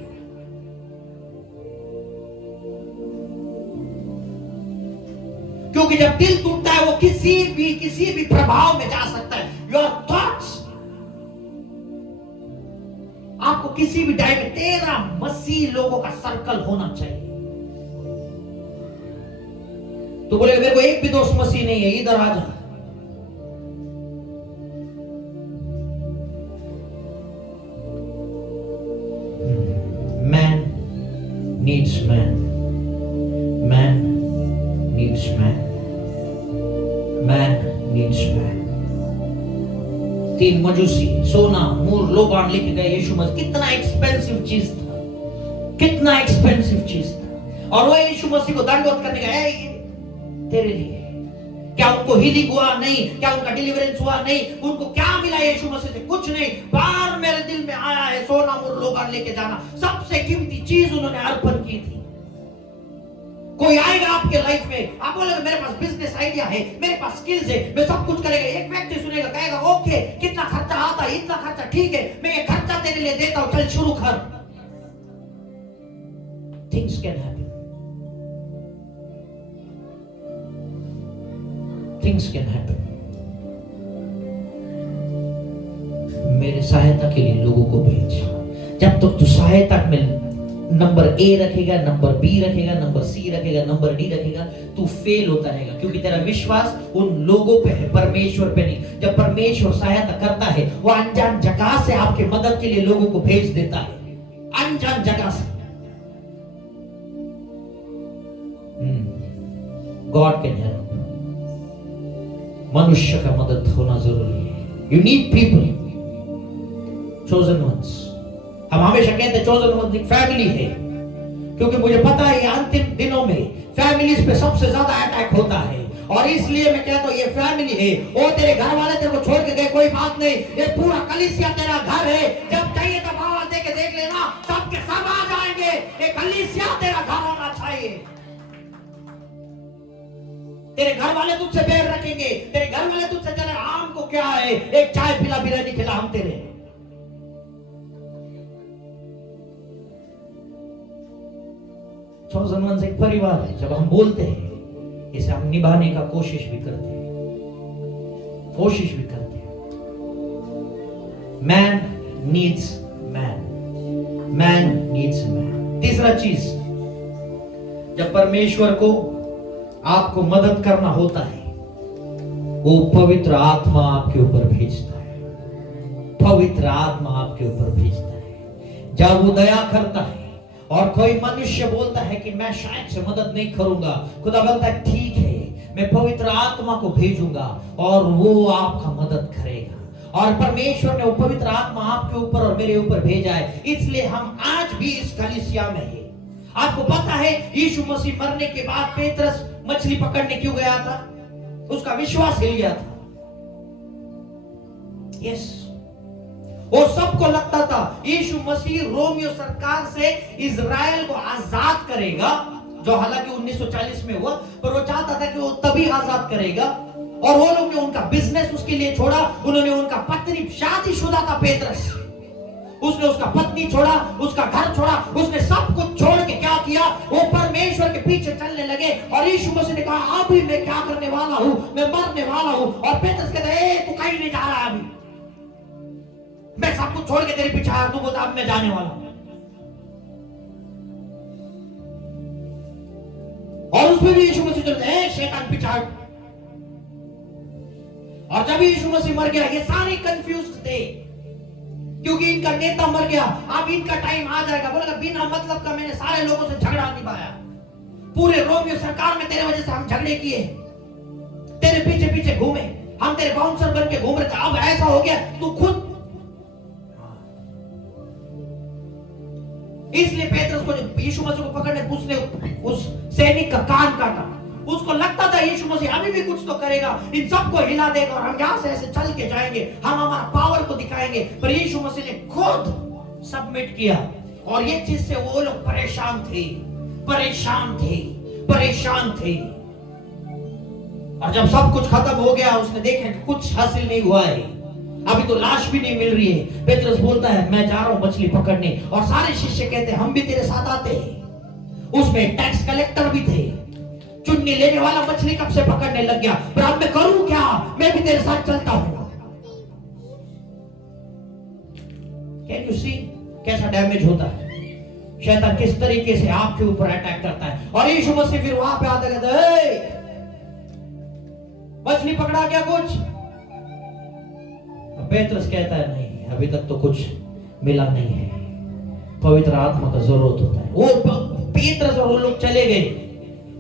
क्योंकि जब दिल टूटता है वो किसी भी प्रभाव में जा सकता है। योर थॉट्स, आपको किसी भी टाइम में तेरा मसीह लोगों का सर्कल होना चाहिए। तो बोले मेरे को एक भी दोस्त मसीह नहीं है, इधर आ जा। Man needs man, man needs man, man needs man. 3 मजूसी सोना मूर लोबान लेके गए यीशु मसीह। कितना एक्सपेंसिव चीज था, कितना एक्सपेंसिव चीज था। और वो यीशु मसीह को दंडवत करने गए तेरे लिए। क्या उनको हीलिंग हुआ? नहीं। क्या उनका डिलीवरेंस हुआ? नहीं। उनको क्या मिला यीशु मसीह से? कुछ नहीं। बार मेरे दिल में आया है सोना मूर लोबान लेके जाना। सबसे कीमती चीज उन्होंने अर्पण की थी। कोई आएगा आपके लाइफ में, आप बोलेगा मेरे पास बिजनेस आइडिया है, मेरे पास स्किल्स है, मैं सब कुछ करेगा। एक व्यक्ति सुनेगा, कहेगा ओके कितना खर्चा आता है, इतना खर्चा, ठीक है मैं ये खर्चा तेरे लिए देता हूं, चल शुरू कर। Things can happen, things can happen. मेरे सहायता के लिए लोगों को भेज। जब तक तू सहायता में नंबर ए रखेगा, नंबर बी रखेगा, नंबर सी रखेगा, नंबर डी रखेगा, तू फेल होता रहेगा। क्योंकि तेरा विश्वास उन लोगों पे है, परमेश्वर पे नहीं। जब परमेश्वर सहायता करता है, वो अनजान जगह से आपके मदद के लिए लोगों को भेज देता है, अनजान जगह से। God can help. मनुष्य का मदद होना जरूरी है। You need people, chosen ones. हम हमेशा कहते हैं चोजन वन एक फैमिली है, क्योंकि मुझे पता है ये अंतिम दिनों में फैमिलीज पे सबसे ज्यादा अटैक होता है। और इसलिए मैं कहता हूं ये फैमिली है। वो तेरे घर वाले तेरे को छोड़ के गए कोई बात नहीं, ये पूरा कलीसिया तेरा घर है। जब चाहिए तब आवाज दे के देख लेना, सबके सब आ जाएंगे। ये कलीसिया तेरा घर होना चाहिए। तेरे घर वाले तुझसे बैर रखेंगे, तेरे घर वाले तुझसे चले आम को क्या है, एक चाय पिला बिरयानी खिला हम तेरे। चोजन वंस एक परिवार है। जब हम बोलते हैं इसे हम निभाने का कोशिश भी करते हैं, कोशिश भी करते हैं। Man needs man, man needs man. तीसरा चीज, जब परमेश्वर को आपको मदद करना होता है, वो पवित्र आत्मा आपके ऊपर भेजता है। पवित्र आत्मा आपके ऊपर भेजता है। जब वो दया करता है और कोई मनुष्य बोलता है कि मैं शायद से मदद नहीं करूंगा, खुदा बोलता है ठीक है मैं पवित्र आत्मा को भेजूंगा और वो आपका मदद करेगा। और परमेश्वर ने वो पवित्र आत्मा आपके ऊपर और मेरे ऊपर भेजा है। इसलिए हम आज भी इस कलीसिया में हैं। आपको पता है यीशु मसीह मरने के बाद पेत्रस मछली पकड़ने क्यों गया था? उसका विश्वास हिल गया था। यस, वो सबको लगता था यीशु मसीह रोमियो सरकार से इजराइल को आजाद करेगा, जो हालांकि 1940 में हुआ, पर वो चाहता था कि वो तभी आजाद करेगा। और वो लोग ने उनका बिजनेस उसके लिए छोड़ा। उन्होंने उनका पत्नी, शादीशुदा था पेत्रस, उसने उसका पत्नी छोड़ा, उसका घर छोड़ा, उसने सब कुछ छोड़ के क्या किया? वो परमेश्वर के पीछे चलने लगे। और यीशु मसीह ने कहा अभी मैं क्या करने वाला हूं, मैं मरने वाला हूं। और पेत्रस कहता है तू कहीं नहीं जा रहा, अभी मैं सब कुछ छोड़ के तेरे पीछे आया, तू बोलता अब मैं जाने वाला हूं। और उसमें भी यीशु मसीह चलते हैं शैतान पीछे हट। और जब यीशु मसीह मर गया, ये सारे कंफ्यूज्ड थे क्योंकि इनका नेता मर गया। अब इनका टाइम आ जाएगा। बोलेगा बिना मतलब का मैंने सारे लोगों से झगड़ा निभाया, पूरे रोमियो सरकार में तेरे वजह से हम झगड़े किए, तेरे पीछे पीछे घूमे, हम तेरे बाउंसर बन के घूम रहे थे, अब ऐसा हो गया तू खुद। इसलिए पेत्रस को जब यीशु मसीह को पकड़ने उसने उस सैनिक का कान काटा। उसको लगता था यीशु मसीह अभी भी कुछ तो करेगा, इन सबको हिला देगा और हम यहां से ऐसे चल के जाएंगे, हम हमारा पावर को दिखाएंगे। पर यीशु मसीह ने खुद सबमिट किया और ये चीज से वो लोग परेशान थे, परेशान थे, परेशान थे। और जब सब कुछ खत्म हो गया, उसने देखा कि कुछ हासिल नहीं हुआ है, अभी तो लाश भी नहीं मिल रही है। पेत्रस बोलता है मैं जा रहा हूं मछली पकड़ने, और सारे शिष्य कहते हैं हम भी तेरे साथ आते हैं। उसमें टैक्स कलेक्टर भी थे, चुन्नी लेने वाला मछली कब से पकड़ने लग गया, पर अब मैं करूं क्या, मैं भी तेरे साथ चलता हूं। कैन यू सी कैसा डैमेज होता है, शैतान किस तरीके से आपके ऊपर अटैक करता है। और यीशु मसीह फिर वहां पे आता कहता है मछली पकड़ा क्या कुछ? पेत्रस कहता है नहीं, अभी तक तो कुछ मिला नहीं है, पवित्र आत्मा का जरूरत होता है। वो पेत्रस और वो लोग चले गए,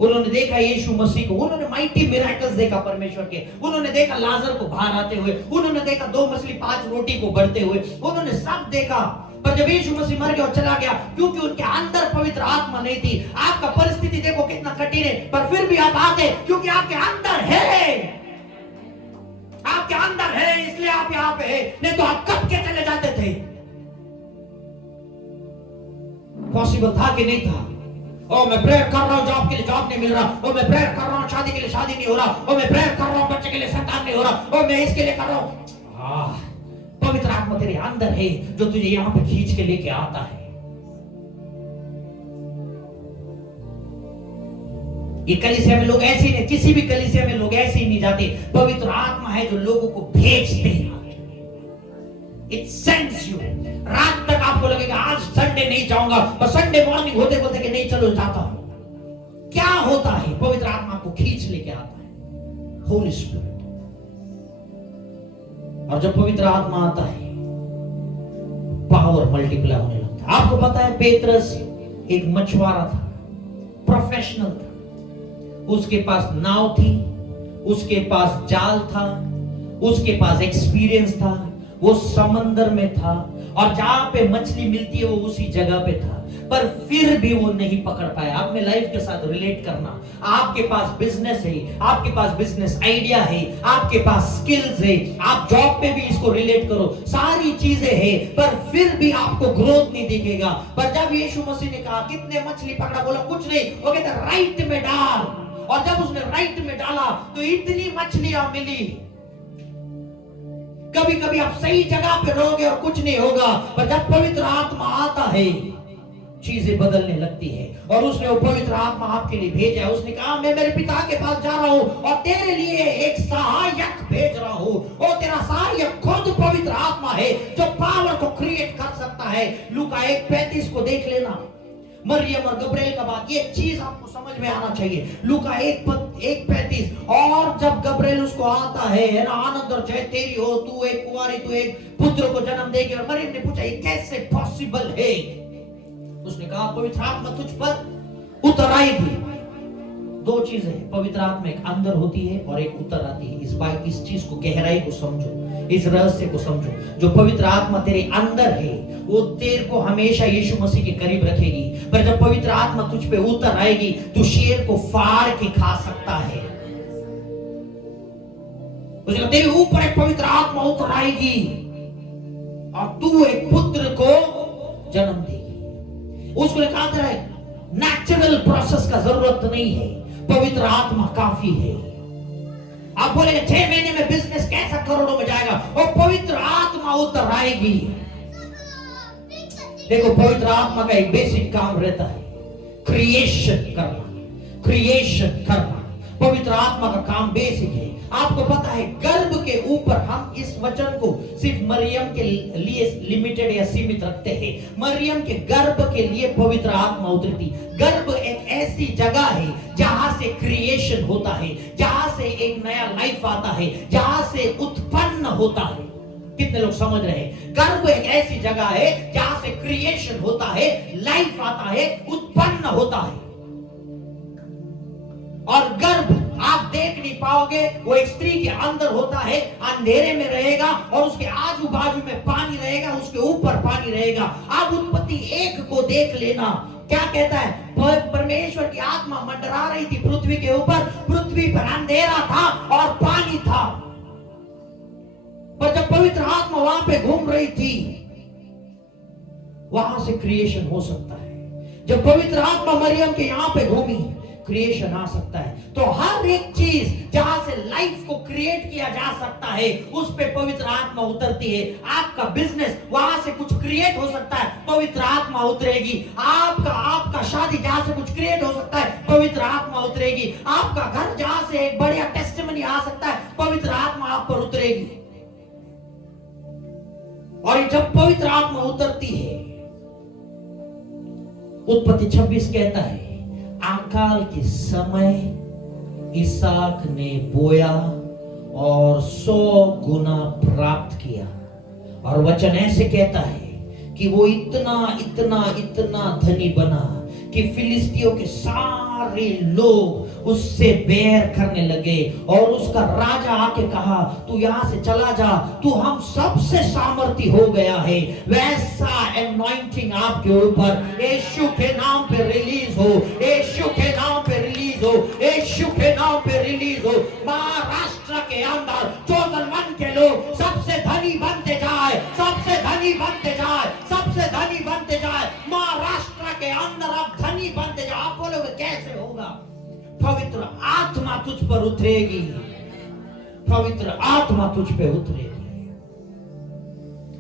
उन्होंने देखा यीशु मसीह को, उन्होंने माइटी मिरेकल्स देखा परमेश्वर के, उन्होंने देखा लाजर को बाहर आते हुए, उन्होंने देखा 2 मछली 5 रोटी को बढ़ते हुए, उन्होंने सब देखा। पर जब यीशु मसीह मर गया और चला गया, क्योंकि उनके अंदर पवित्र आत्मा नहीं थी। आपका परिस्थिति देखो कितना कठिन है, पर फिर भी आप आते क्योंकि आपके अंदर है, आपके अंदर है, इसलिए आप यहां पे है, नहीं तो आप कब के चले जाते थे। पॉसिबल था कि नहीं था? ओ मैं प्रेयर कर रहा हूं जॉब के लिए जॉब नहीं मिल रहा, ओ मैं प्रेयर कर रहा हूं शादी के लिए शादी नहीं हो रहा, ओ मैं प्रेयर कर रहा हूं बच्चे के लिए संतान नहीं हो रहा, ओ मैं इसके लिए कर रहा हूं। पवित्र आत्मा तेरे अंदर है जो तुझे यहां पे खींच के लेके आता है। ये कलीसिया में लोग ऐसे ही नहीं, किसी भी कलीसिया में लोग ऐसे ही नहीं जाते। पवित्र आत्मा है जो लोगों को भेजते हैं। It sends you। रात तक आपको लगेगा आज संडे नहीं जाऊंगा, और संडे मॉर्निंग होते होते कि नहीं चलो जाता हूं। क्या होता है? पवित्र आत्मा को खींच लेके आता है, होली स्पिरिट। और जब पवित्र आत्मा आता है, पावर मल्टीप्लाई होने लगता है। आपको पता है पेत्रस एक मछुआरा था, प्रोफेशनल था। उसके पास नाव थी, उसके पास जाल था, उसके पास एक्सपीरियंस था, वो समंदर में था, और जहां पे मछली मिलती है वो उसी जगह पे था, पर फिर भी वो नहीं पकड़ पाया। अपने लाइफ के साथ रिलेट करना, आपके पास बिजनेस है, आपके पास बिजनेस आइडिया है, आपके पास स्किल्स है, आप जॉब पे भी इसको रिलेट करो, सारी चीजें हैं, पर फिर भी आपको ग्रोथ नहीं दिखेगा। पर जब यीशु मसीह ने कहा कितने मछली पकड़ा, बोला कुछ नहीं, वो कहता राइट में डाल, और जब उसने राइट में डाला तो इतनी मछलियां मिली। कभी कभी आप सही जगह पे रहोगे और कुछ नहीं होगा, पर जब पवित्र आत्मा आता है चीजें बदलने लगती है। और उसने वो पवित्र आत्मा आपके लिए भेजा है। उसने कहा मैं मेरे पिता के पास जा रहा हूं और तेरे लिए एक सहायक भेज रहा हूं। और तेरा सहायक खुद पवित्र आत्मा है जो पावर को क्रिएट कर सकता है। लूका 1:35 को देख लेना, मरियम और गब्रिएल का बात, ये चीज आपको समझ में आना चाहिए। लूका 1:35, और जब गब्रिएल उसको आता है ना, आनंद और जय तेरी हो, तू एक कुंवारी, तू एक पुत्र को जन्म देगी। और मरियम ने पूछा ये कैसे पॉसिबल है? उसने कहा पवित्र आत्मा तुझ पर उतर आएगी। 2 चीजें हैं, पवित्र आत्मा एक अंदर होती है और एक उतर आती है। इस चीज को, गहराई को समझो, इस रहस्य को समझो। जो पवित्र आत्मा तेरे अंदर है वो तेरे को हमेशा यीशु मसीह के करीब रखेगी, पर जब पवित्र आत्मा तुझ पे उतर आएगी तू शेर को फाड़ के खा सकता है। तेरे ऊपर एक पवित्र आत्मा उतर आएगी और तू एक पुत्र को जन्म देगी। उसको कहा था नेचुरल प्रोसेस का जरूरत नहीं है, पवित्र आत्मा काफी है। आप बोलेंगे 6 महीने में बिजनेस कैसा करोड़ों में जाएगा? और पवित्र आत्मा उतर आएगी। देखो पवित्र आत्मा का एक बेसिक काम रहता है क्रिएशन करना, क्रिएशन करना। पवित्र आत्मा का काम बेसिक है। आपको पता है गर्भ के ऊपर हम इस वचन को सिर्फ मरियम के लिए लिमिटेड या सीमित रखते हैं। मरियम के गर्भ के लिए पवित्र आत्मा उतरी थी। गर्भ एक ऐसी जगह है जहां से क्रिएशन होता है, जहां से एक नया लाइफ आता है, जहां से उत्पन्न होता है। कितने लोग समझ रहे हैं? गर्भ एक ऐसी जगह है जहां से क्रिएशन होता है, लाइफ आता है, उत्पन्न होता है। और गर्भ आप देख नहीं पाओगे, वो एक स्त्री के अंदर होता है, अंधेरे में रहेगा और उसके आजू बाजू में पानी रहेगा, उसके ऊपर पानी रहेगा। आप उत्पत्ति 1 को देख लेना, क्या कहता है? परमेश्वर की आत्मा मंडरा रही थी पृथ्वी के ऊपर, पृथ्वी पर अंधेरा था और पानी था, पर जब पवित्र आत्मा वहां पे घूम रही थी, वहां से क्रिएशन हो सकता है। जब पवित्र आत्मा मरियम के यहां पे घूमी, क्रिएशन आ सकता है। तो हर एक चीज जहां से लाइफ को क्रिएट किया जा सकता है, उस पे पवित्र आत्मा उतरती है। आपका बिजनेस, वहां से कुछ क्रिएट हो सकता है, पवित्र आत्मा उतरेगी। आपका शादी जहां से कुछ क्रिएट हो सकता है, पवित्र आत्मा उतरेगी। आपका घर जहां से एक बढ़िया टेस्टिमनी आ सकता है, पवित्र आत्मा आप पर उतरेगी। और जब पवित्र आत्मा उतरती है, उत्पत्ति 26 कहता है, अकाल के समय इसहाक ने बोया और 100 गुना प्राप्त किया। और वचन ऐसे कहता है कि वो इतना धनी बना कि फिलिस्तियों के सारे लोग उससे बैर करने लगे। और उसका राजा आके कहा, तू यहां से चला जा, तू हम सबसे सामर्थी हो गया है। वैसा एनॉइंटिंग आपके ऊपर यीशु के नाम पे रिलीज हो, यीशु के नाम पे रिलीज हो, यीशु के नाम पे रिलीज हो। महाराष्ट्र के अंदर चोदन मन के लोग सबसे धनी बनते जाए, सबसे धनी बनते जाए, सबसे धनी बनते जाए। महाराष्ट्र के अंदर आप धनी बनते जाओ। आप बोलोगे कैसे होगा? पवित्र आत्मा तुझ पर उतरेगी, पवित्र आत्मा तुझ पे उतरेगी।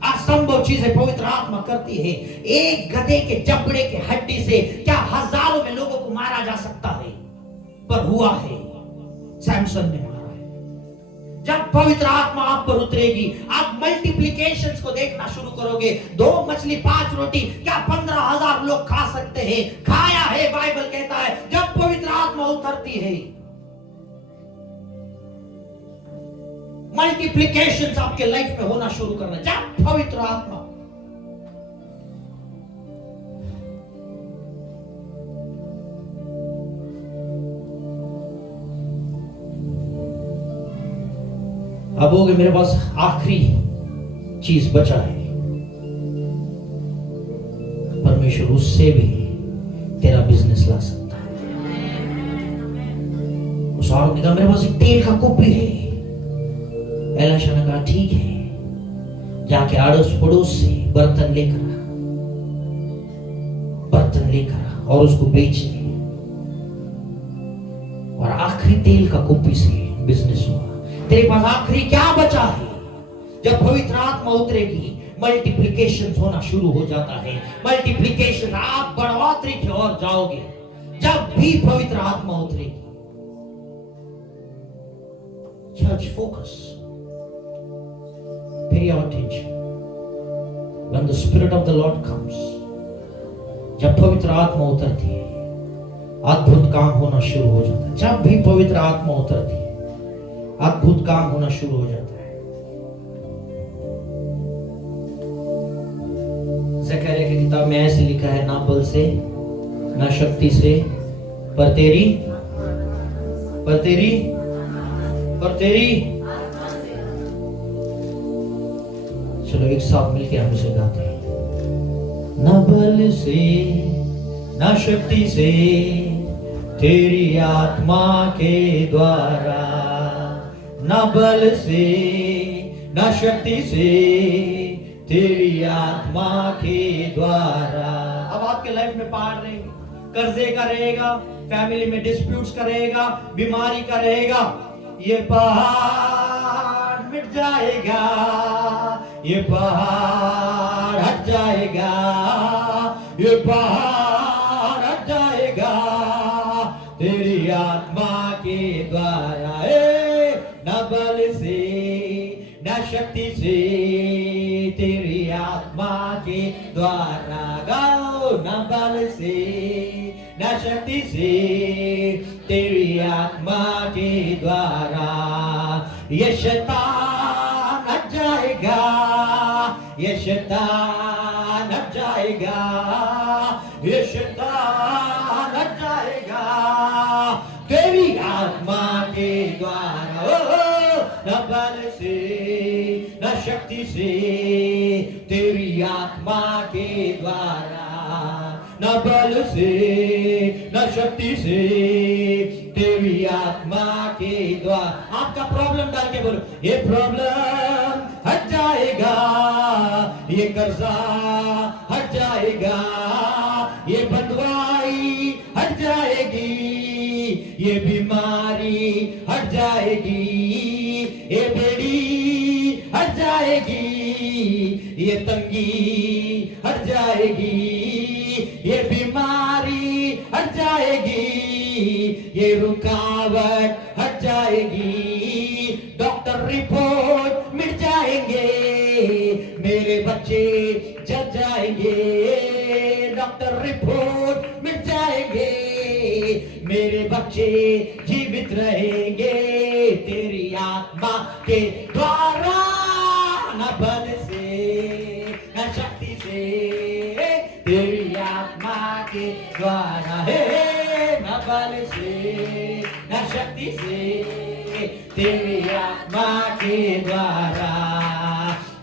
असंभव चीजें पवित्र आत्मा करती है। एक गधे के जबड़े के हड्डी से क्या हजारों में लोगों को मारा जा सकता है? पर हुआ है, सैमसन ने मारा है। जब पवित्र आत्मा आप पर उतरेगी, आप मल्टीप्लिकेशंस को देखना शुरू करोगे। 2 मछली 5 रोटी क्या 15,000 लोग खा सकते हैं? खाया है, बाइबल कहता है। जब पवित्र आत्मा उतरती है, मल्टीप्लिकेशंस आपके लाइफ में होना शुरू करना। जब पवित्र आत्मा अब होगे, मेरे पास आखिरी चीज बचा है। परमेश्वर उससे भी तेरा बिजनेस ला सकता है। उस औरत ने कहा, मेरे पास एक तेल का कुप्पी है। एलिशा ने कहा, ठीक है, जाके अड़ोस पड़ोस से बर्तन लेकर आ और उसको बेच दे। और आखिरी तेल का कुप्पी से बिजनेस हुआ। तेरे पास आखिरी क्या बचा है? जब पवित्र आत्मा उतरेगी, मल्टीप्लिकेशन होना शुरू हो जाता है। मल्टीप्लिकेशन, आप बढ़ोतरी की ओर जाओगे जब भी पवित्र आत्मा उतरेगी। Church, focus. Pay your attention. When the Spirit of the Lord comes, जब पवित्र आत्मा उतरती है, अद्भुत काम होना शुरू हो जाता है। जब भी पवित्र आत्मा उतरती है, अद्भुत काम होना शुरू हो जाता है। ज़करिया की किताब में ऐसे लिखा है, ना बल से ना शक्ति से, पर तेरी चलो एक साथ मिलके हम इसे गाते हैं। ना बल से ना शक्ति से, तेरी आत्मा के द्वारा। ना बल से ना शक्ति से, तेरी आत्मा के द्वारा। अब आपके लाइफ में पहाड़ रहेंगे, कर्जे का रहेगा, फैमिली में डिस्प्यूट्स का रहेगा, बीमारी का रहेगा। ये पहाड़ मिट जाएगा, ये पहाड़ हट जाएगा, ये पहाड़ हट जाएगा तेरी आत्मा के द्वारा। न बल से न शक्ति से, तेरी आत्मा के द्वारा। गाओ, न बल से न शक्ति से, तेरी आत्मा के द्वारा। ये शैतान हट जाएगा, ये शैतान हट जाएगा, ये शैतान हट जाएगा तेरी आत्मा के द्वारा। न बल से न शक्ति से, तेरी आत्मा के द्वारा। न बल से न शक्ति से, तेरी आत्मा के द्वारा। आपका प्रॉब्लम डाल के बोलो, ये प्रॉब्लम हट जाएगा, ये कर्जा हट जाएगा, ये बंधुआई हट जाएगी, ये बीमारी हट जाएगी, ये बेड़ी हट जाएगी, ये तंगी हट जाएगी, ये बीमारी हट जाएगी, ये रुकावट हट जाएगी, डॉक्टर रिपोर्ट मिट जाएंगे, मेरे बच्चे जग जाएंगे, डॉक्टर रिपोर्ट मिट जाएंगे, मेरे बच्चे जीवित रहेंगे, तेरी आत्मा के द्वारा, न बल से न शक्ति से, तेरी आत्मा के द्वारा, न बल से न शक्ति से, तेरी आत्मा के द्वारा,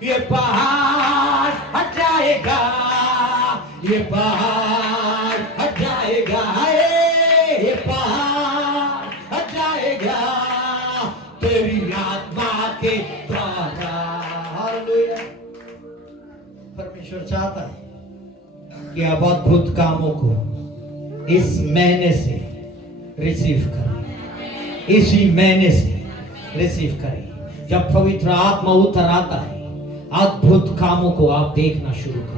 ये पहाड़ हट जाएगा, ये पहाड़ हट जाएगा, ये पहाड़ हट जाएगा, तेरी आत्मा के द्वारा। हालेलुया। परमेश्वर चाहता है कि आप अद्भुत कामों को इस महीने से रिसीव करें, इसी महीने से रिसीव करें। जब पवित्र आत्मा उतर आता है, अद्भुत कामों को आप देखना शुरू करो।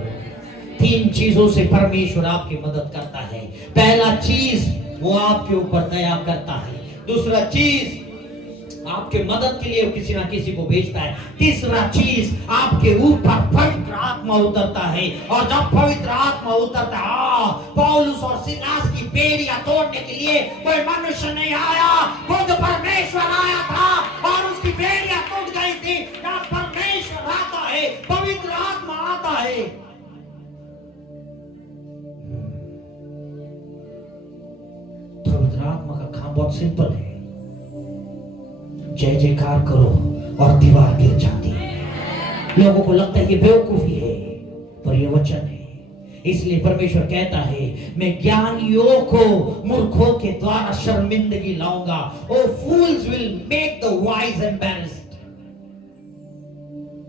3 चीजों से परमेश्वर आपकी मदद करता है। पहला चीज, वो आपके ऊपर दया करता है। दूसरा चीज, आपके मदद के लिए किसी ना किसी को भेजता है। तीसरा चीज, आपके ऊपर पवित्र आत्मा उतरता है। और जब पवित्र आत्मा उतरता है, पौलुस और सिलास की बेड़ियां तोड़ने के लिए कोई मनुष्य नहीं आया, खुद परमेश्वर आया था और उसकी बेड़ियां टूट गई थी। जब परमेश्वर आता है, पवित्र आत्मा आता है, पवित्र आत्मा का काम बहुत सिंपल है। जय जयकार करो और दीवार गिर जाती है। लोगों को लगता है कि बेवकूफी है, पर यह वचन है। इसलिए परमेश्वर कहता है, मैं ज्ञानियों को मूर्खों के द्वारा शर्मिंदगी लाऊंगा। O fools will make the wise embarrassed.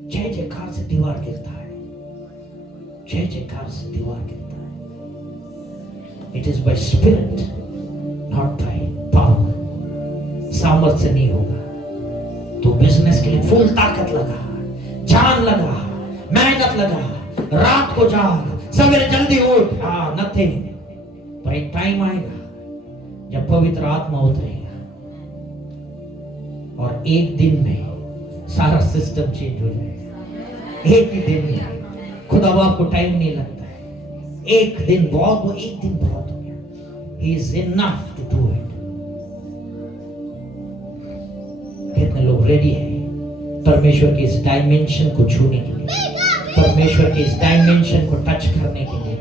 जय जयकार से दीवार गिरता है, जय जयकार से दीवार गिरता है। It is by spirit, not by power. सामर्थ्य नहीं होगा तो बिजनेस के लिए फुल ताकत लगा, जान लगा, मेहनत लगा, रात को जाग, सवेरे जल्दी उठ, नथिंग। पर एक टाइम आएगा जब पवित्र आत्मा उतरेगा और एक दिन में सारा सिस्टम चेंज हो जाएगा। एक ही दिन में। खुदा बाप को टाइम नहीं लगता है। एक दिन बहुत हो गया। He is enough to do it। कितने लोग रेडी हैं परमेश्वर के इस डायमेंशन को छूने के लिए, परमेश्वर के इस डायमेंशन को टच करने के लिए?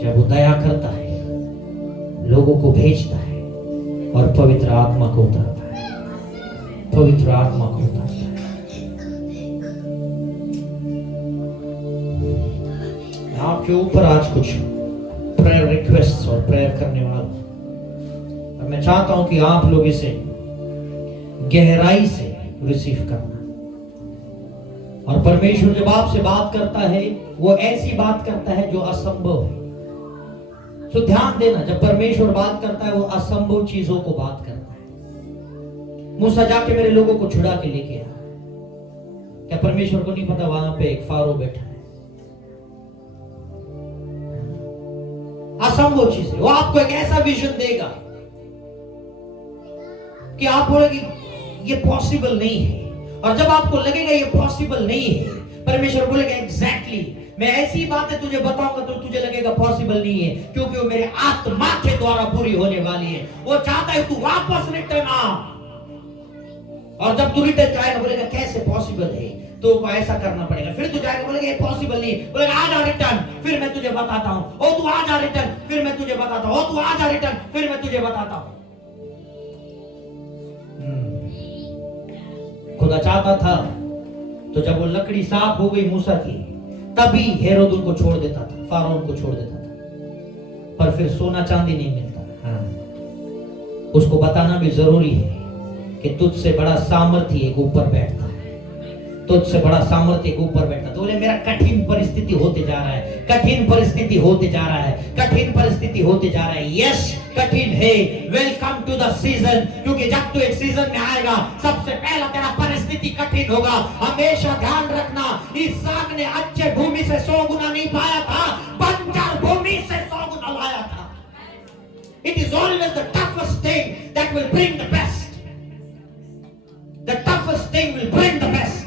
जब वो दया करता है, लोगों को भेजता है और पवित्र आत्मा को उतारता है, पवित्र आत्मा को उतारता है। आपके ऊपर आज कुछ प्रेयर रिक्वेस्ट और प्रेयर करने वाला, और मैं चाहता हूं कि आप लोग इसे गहराई से रिसीव करना। और परमेश्वर जब आपसे बात करता है, वो ऐसी बात करता है जो असंभव है। तो ध्यान देना, जब परमेश्वर बात करता है, वो असंभव चीजों को बात करता है। मूसा जाके मेरे लोगों को छुड़ा के लेके आया। क्या परमेश्वर को नहीं पता वहां पे एक फारो बैठा है? असंभव चीज है। वो आपको एक ऐसा विजन देगा कि आप बोलेंगे ये पॉसिबल नहीं है। और जब आपको लगेगा ये पॉसिबल नहीं है, परमेश्वर बोलेगा एग्जैक्टली मैं ऐसी बातें तुझे बताऊंगा तो तुझे लगेगा पॉसिबल नहीं है, क्योंकि वो मेरे आत्मा के द्वारा पूरी होने वाली है। वो चाहता है तू वापस रिटर्न आ। और जब तू रिटर्न जाएगा, बोलेगा कैसे पॉसिबल है, तो को ऐसा करना पड़ेगा। फिर तू जाएगा, बोलेगा ये पॉसिबल नहीं, बोलेगा आ जा रिटर्न, फिर मैं तुझे बताता हूं। ओ तू आ जा रिटर्न, फिर मैं तुझे बताता हूं। ओ तू आ जा रिटर्न, फिर मैं तुझे बताता हूं। खुदा चाहता था, तो जब वो लकड़ी साफ हो गई मूसा की, तभी हेरोद उनको छोड़ देता था, फारोन को छोड़ देता था। पर फिर सोना चांदी नहीं मिलता। हाँ, उसको बताना भी जरूरी है कि तुझसे बड़ा सामर्थ्य एक ऊपर बैठता है, तुझसे बड़ा सामर्थ्य एक ऊपर बैठता। तो बोले मेरा कठिन परिस्थिति होते जा रहा है, कठिन परिस्थिति होते जा रहा है, कठिन परिस्थिति होते जा रहा है। यस, कठिन है। वेलकम टू द सीजन, क्योंकि जब तू एक सीजन में आएगा सबसे पहला तेरा परिस्थिति कठिन होगा। हमेशा ध्यान रखना, इसहाक ने अच्छे भूमि से 100 गुना नहीं पाया था, बंजर भूमि से 100 गुना लाया था। It is always the toughest thing that will bring the best. The toughest thing will bring the best.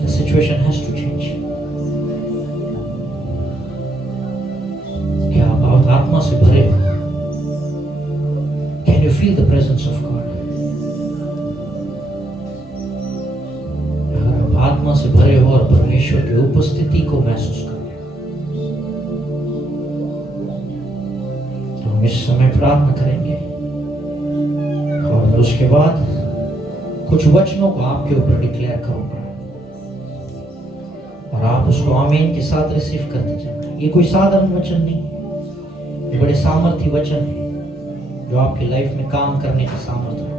The situation has to change. क्या आप आत्मा से भरे हो? Can you feel the presence of God? अगर आप आत्मा से भरे हो और परमेश्वर की उपस्थिति को महसूस करो, तो हम इस समय प्रार्थना करेंगे और उसके बाद कुछ वचनों को आपके ऊपर डिक्लेयर करूंगा और आप उसको आमीन के साथ रिसीव करते जाना। ये कोई साधारण वचन नहीं, ये बड़े सामर्थ्य वचन है जो आपकी लाइफ में काम करने का सामर्थ्य है।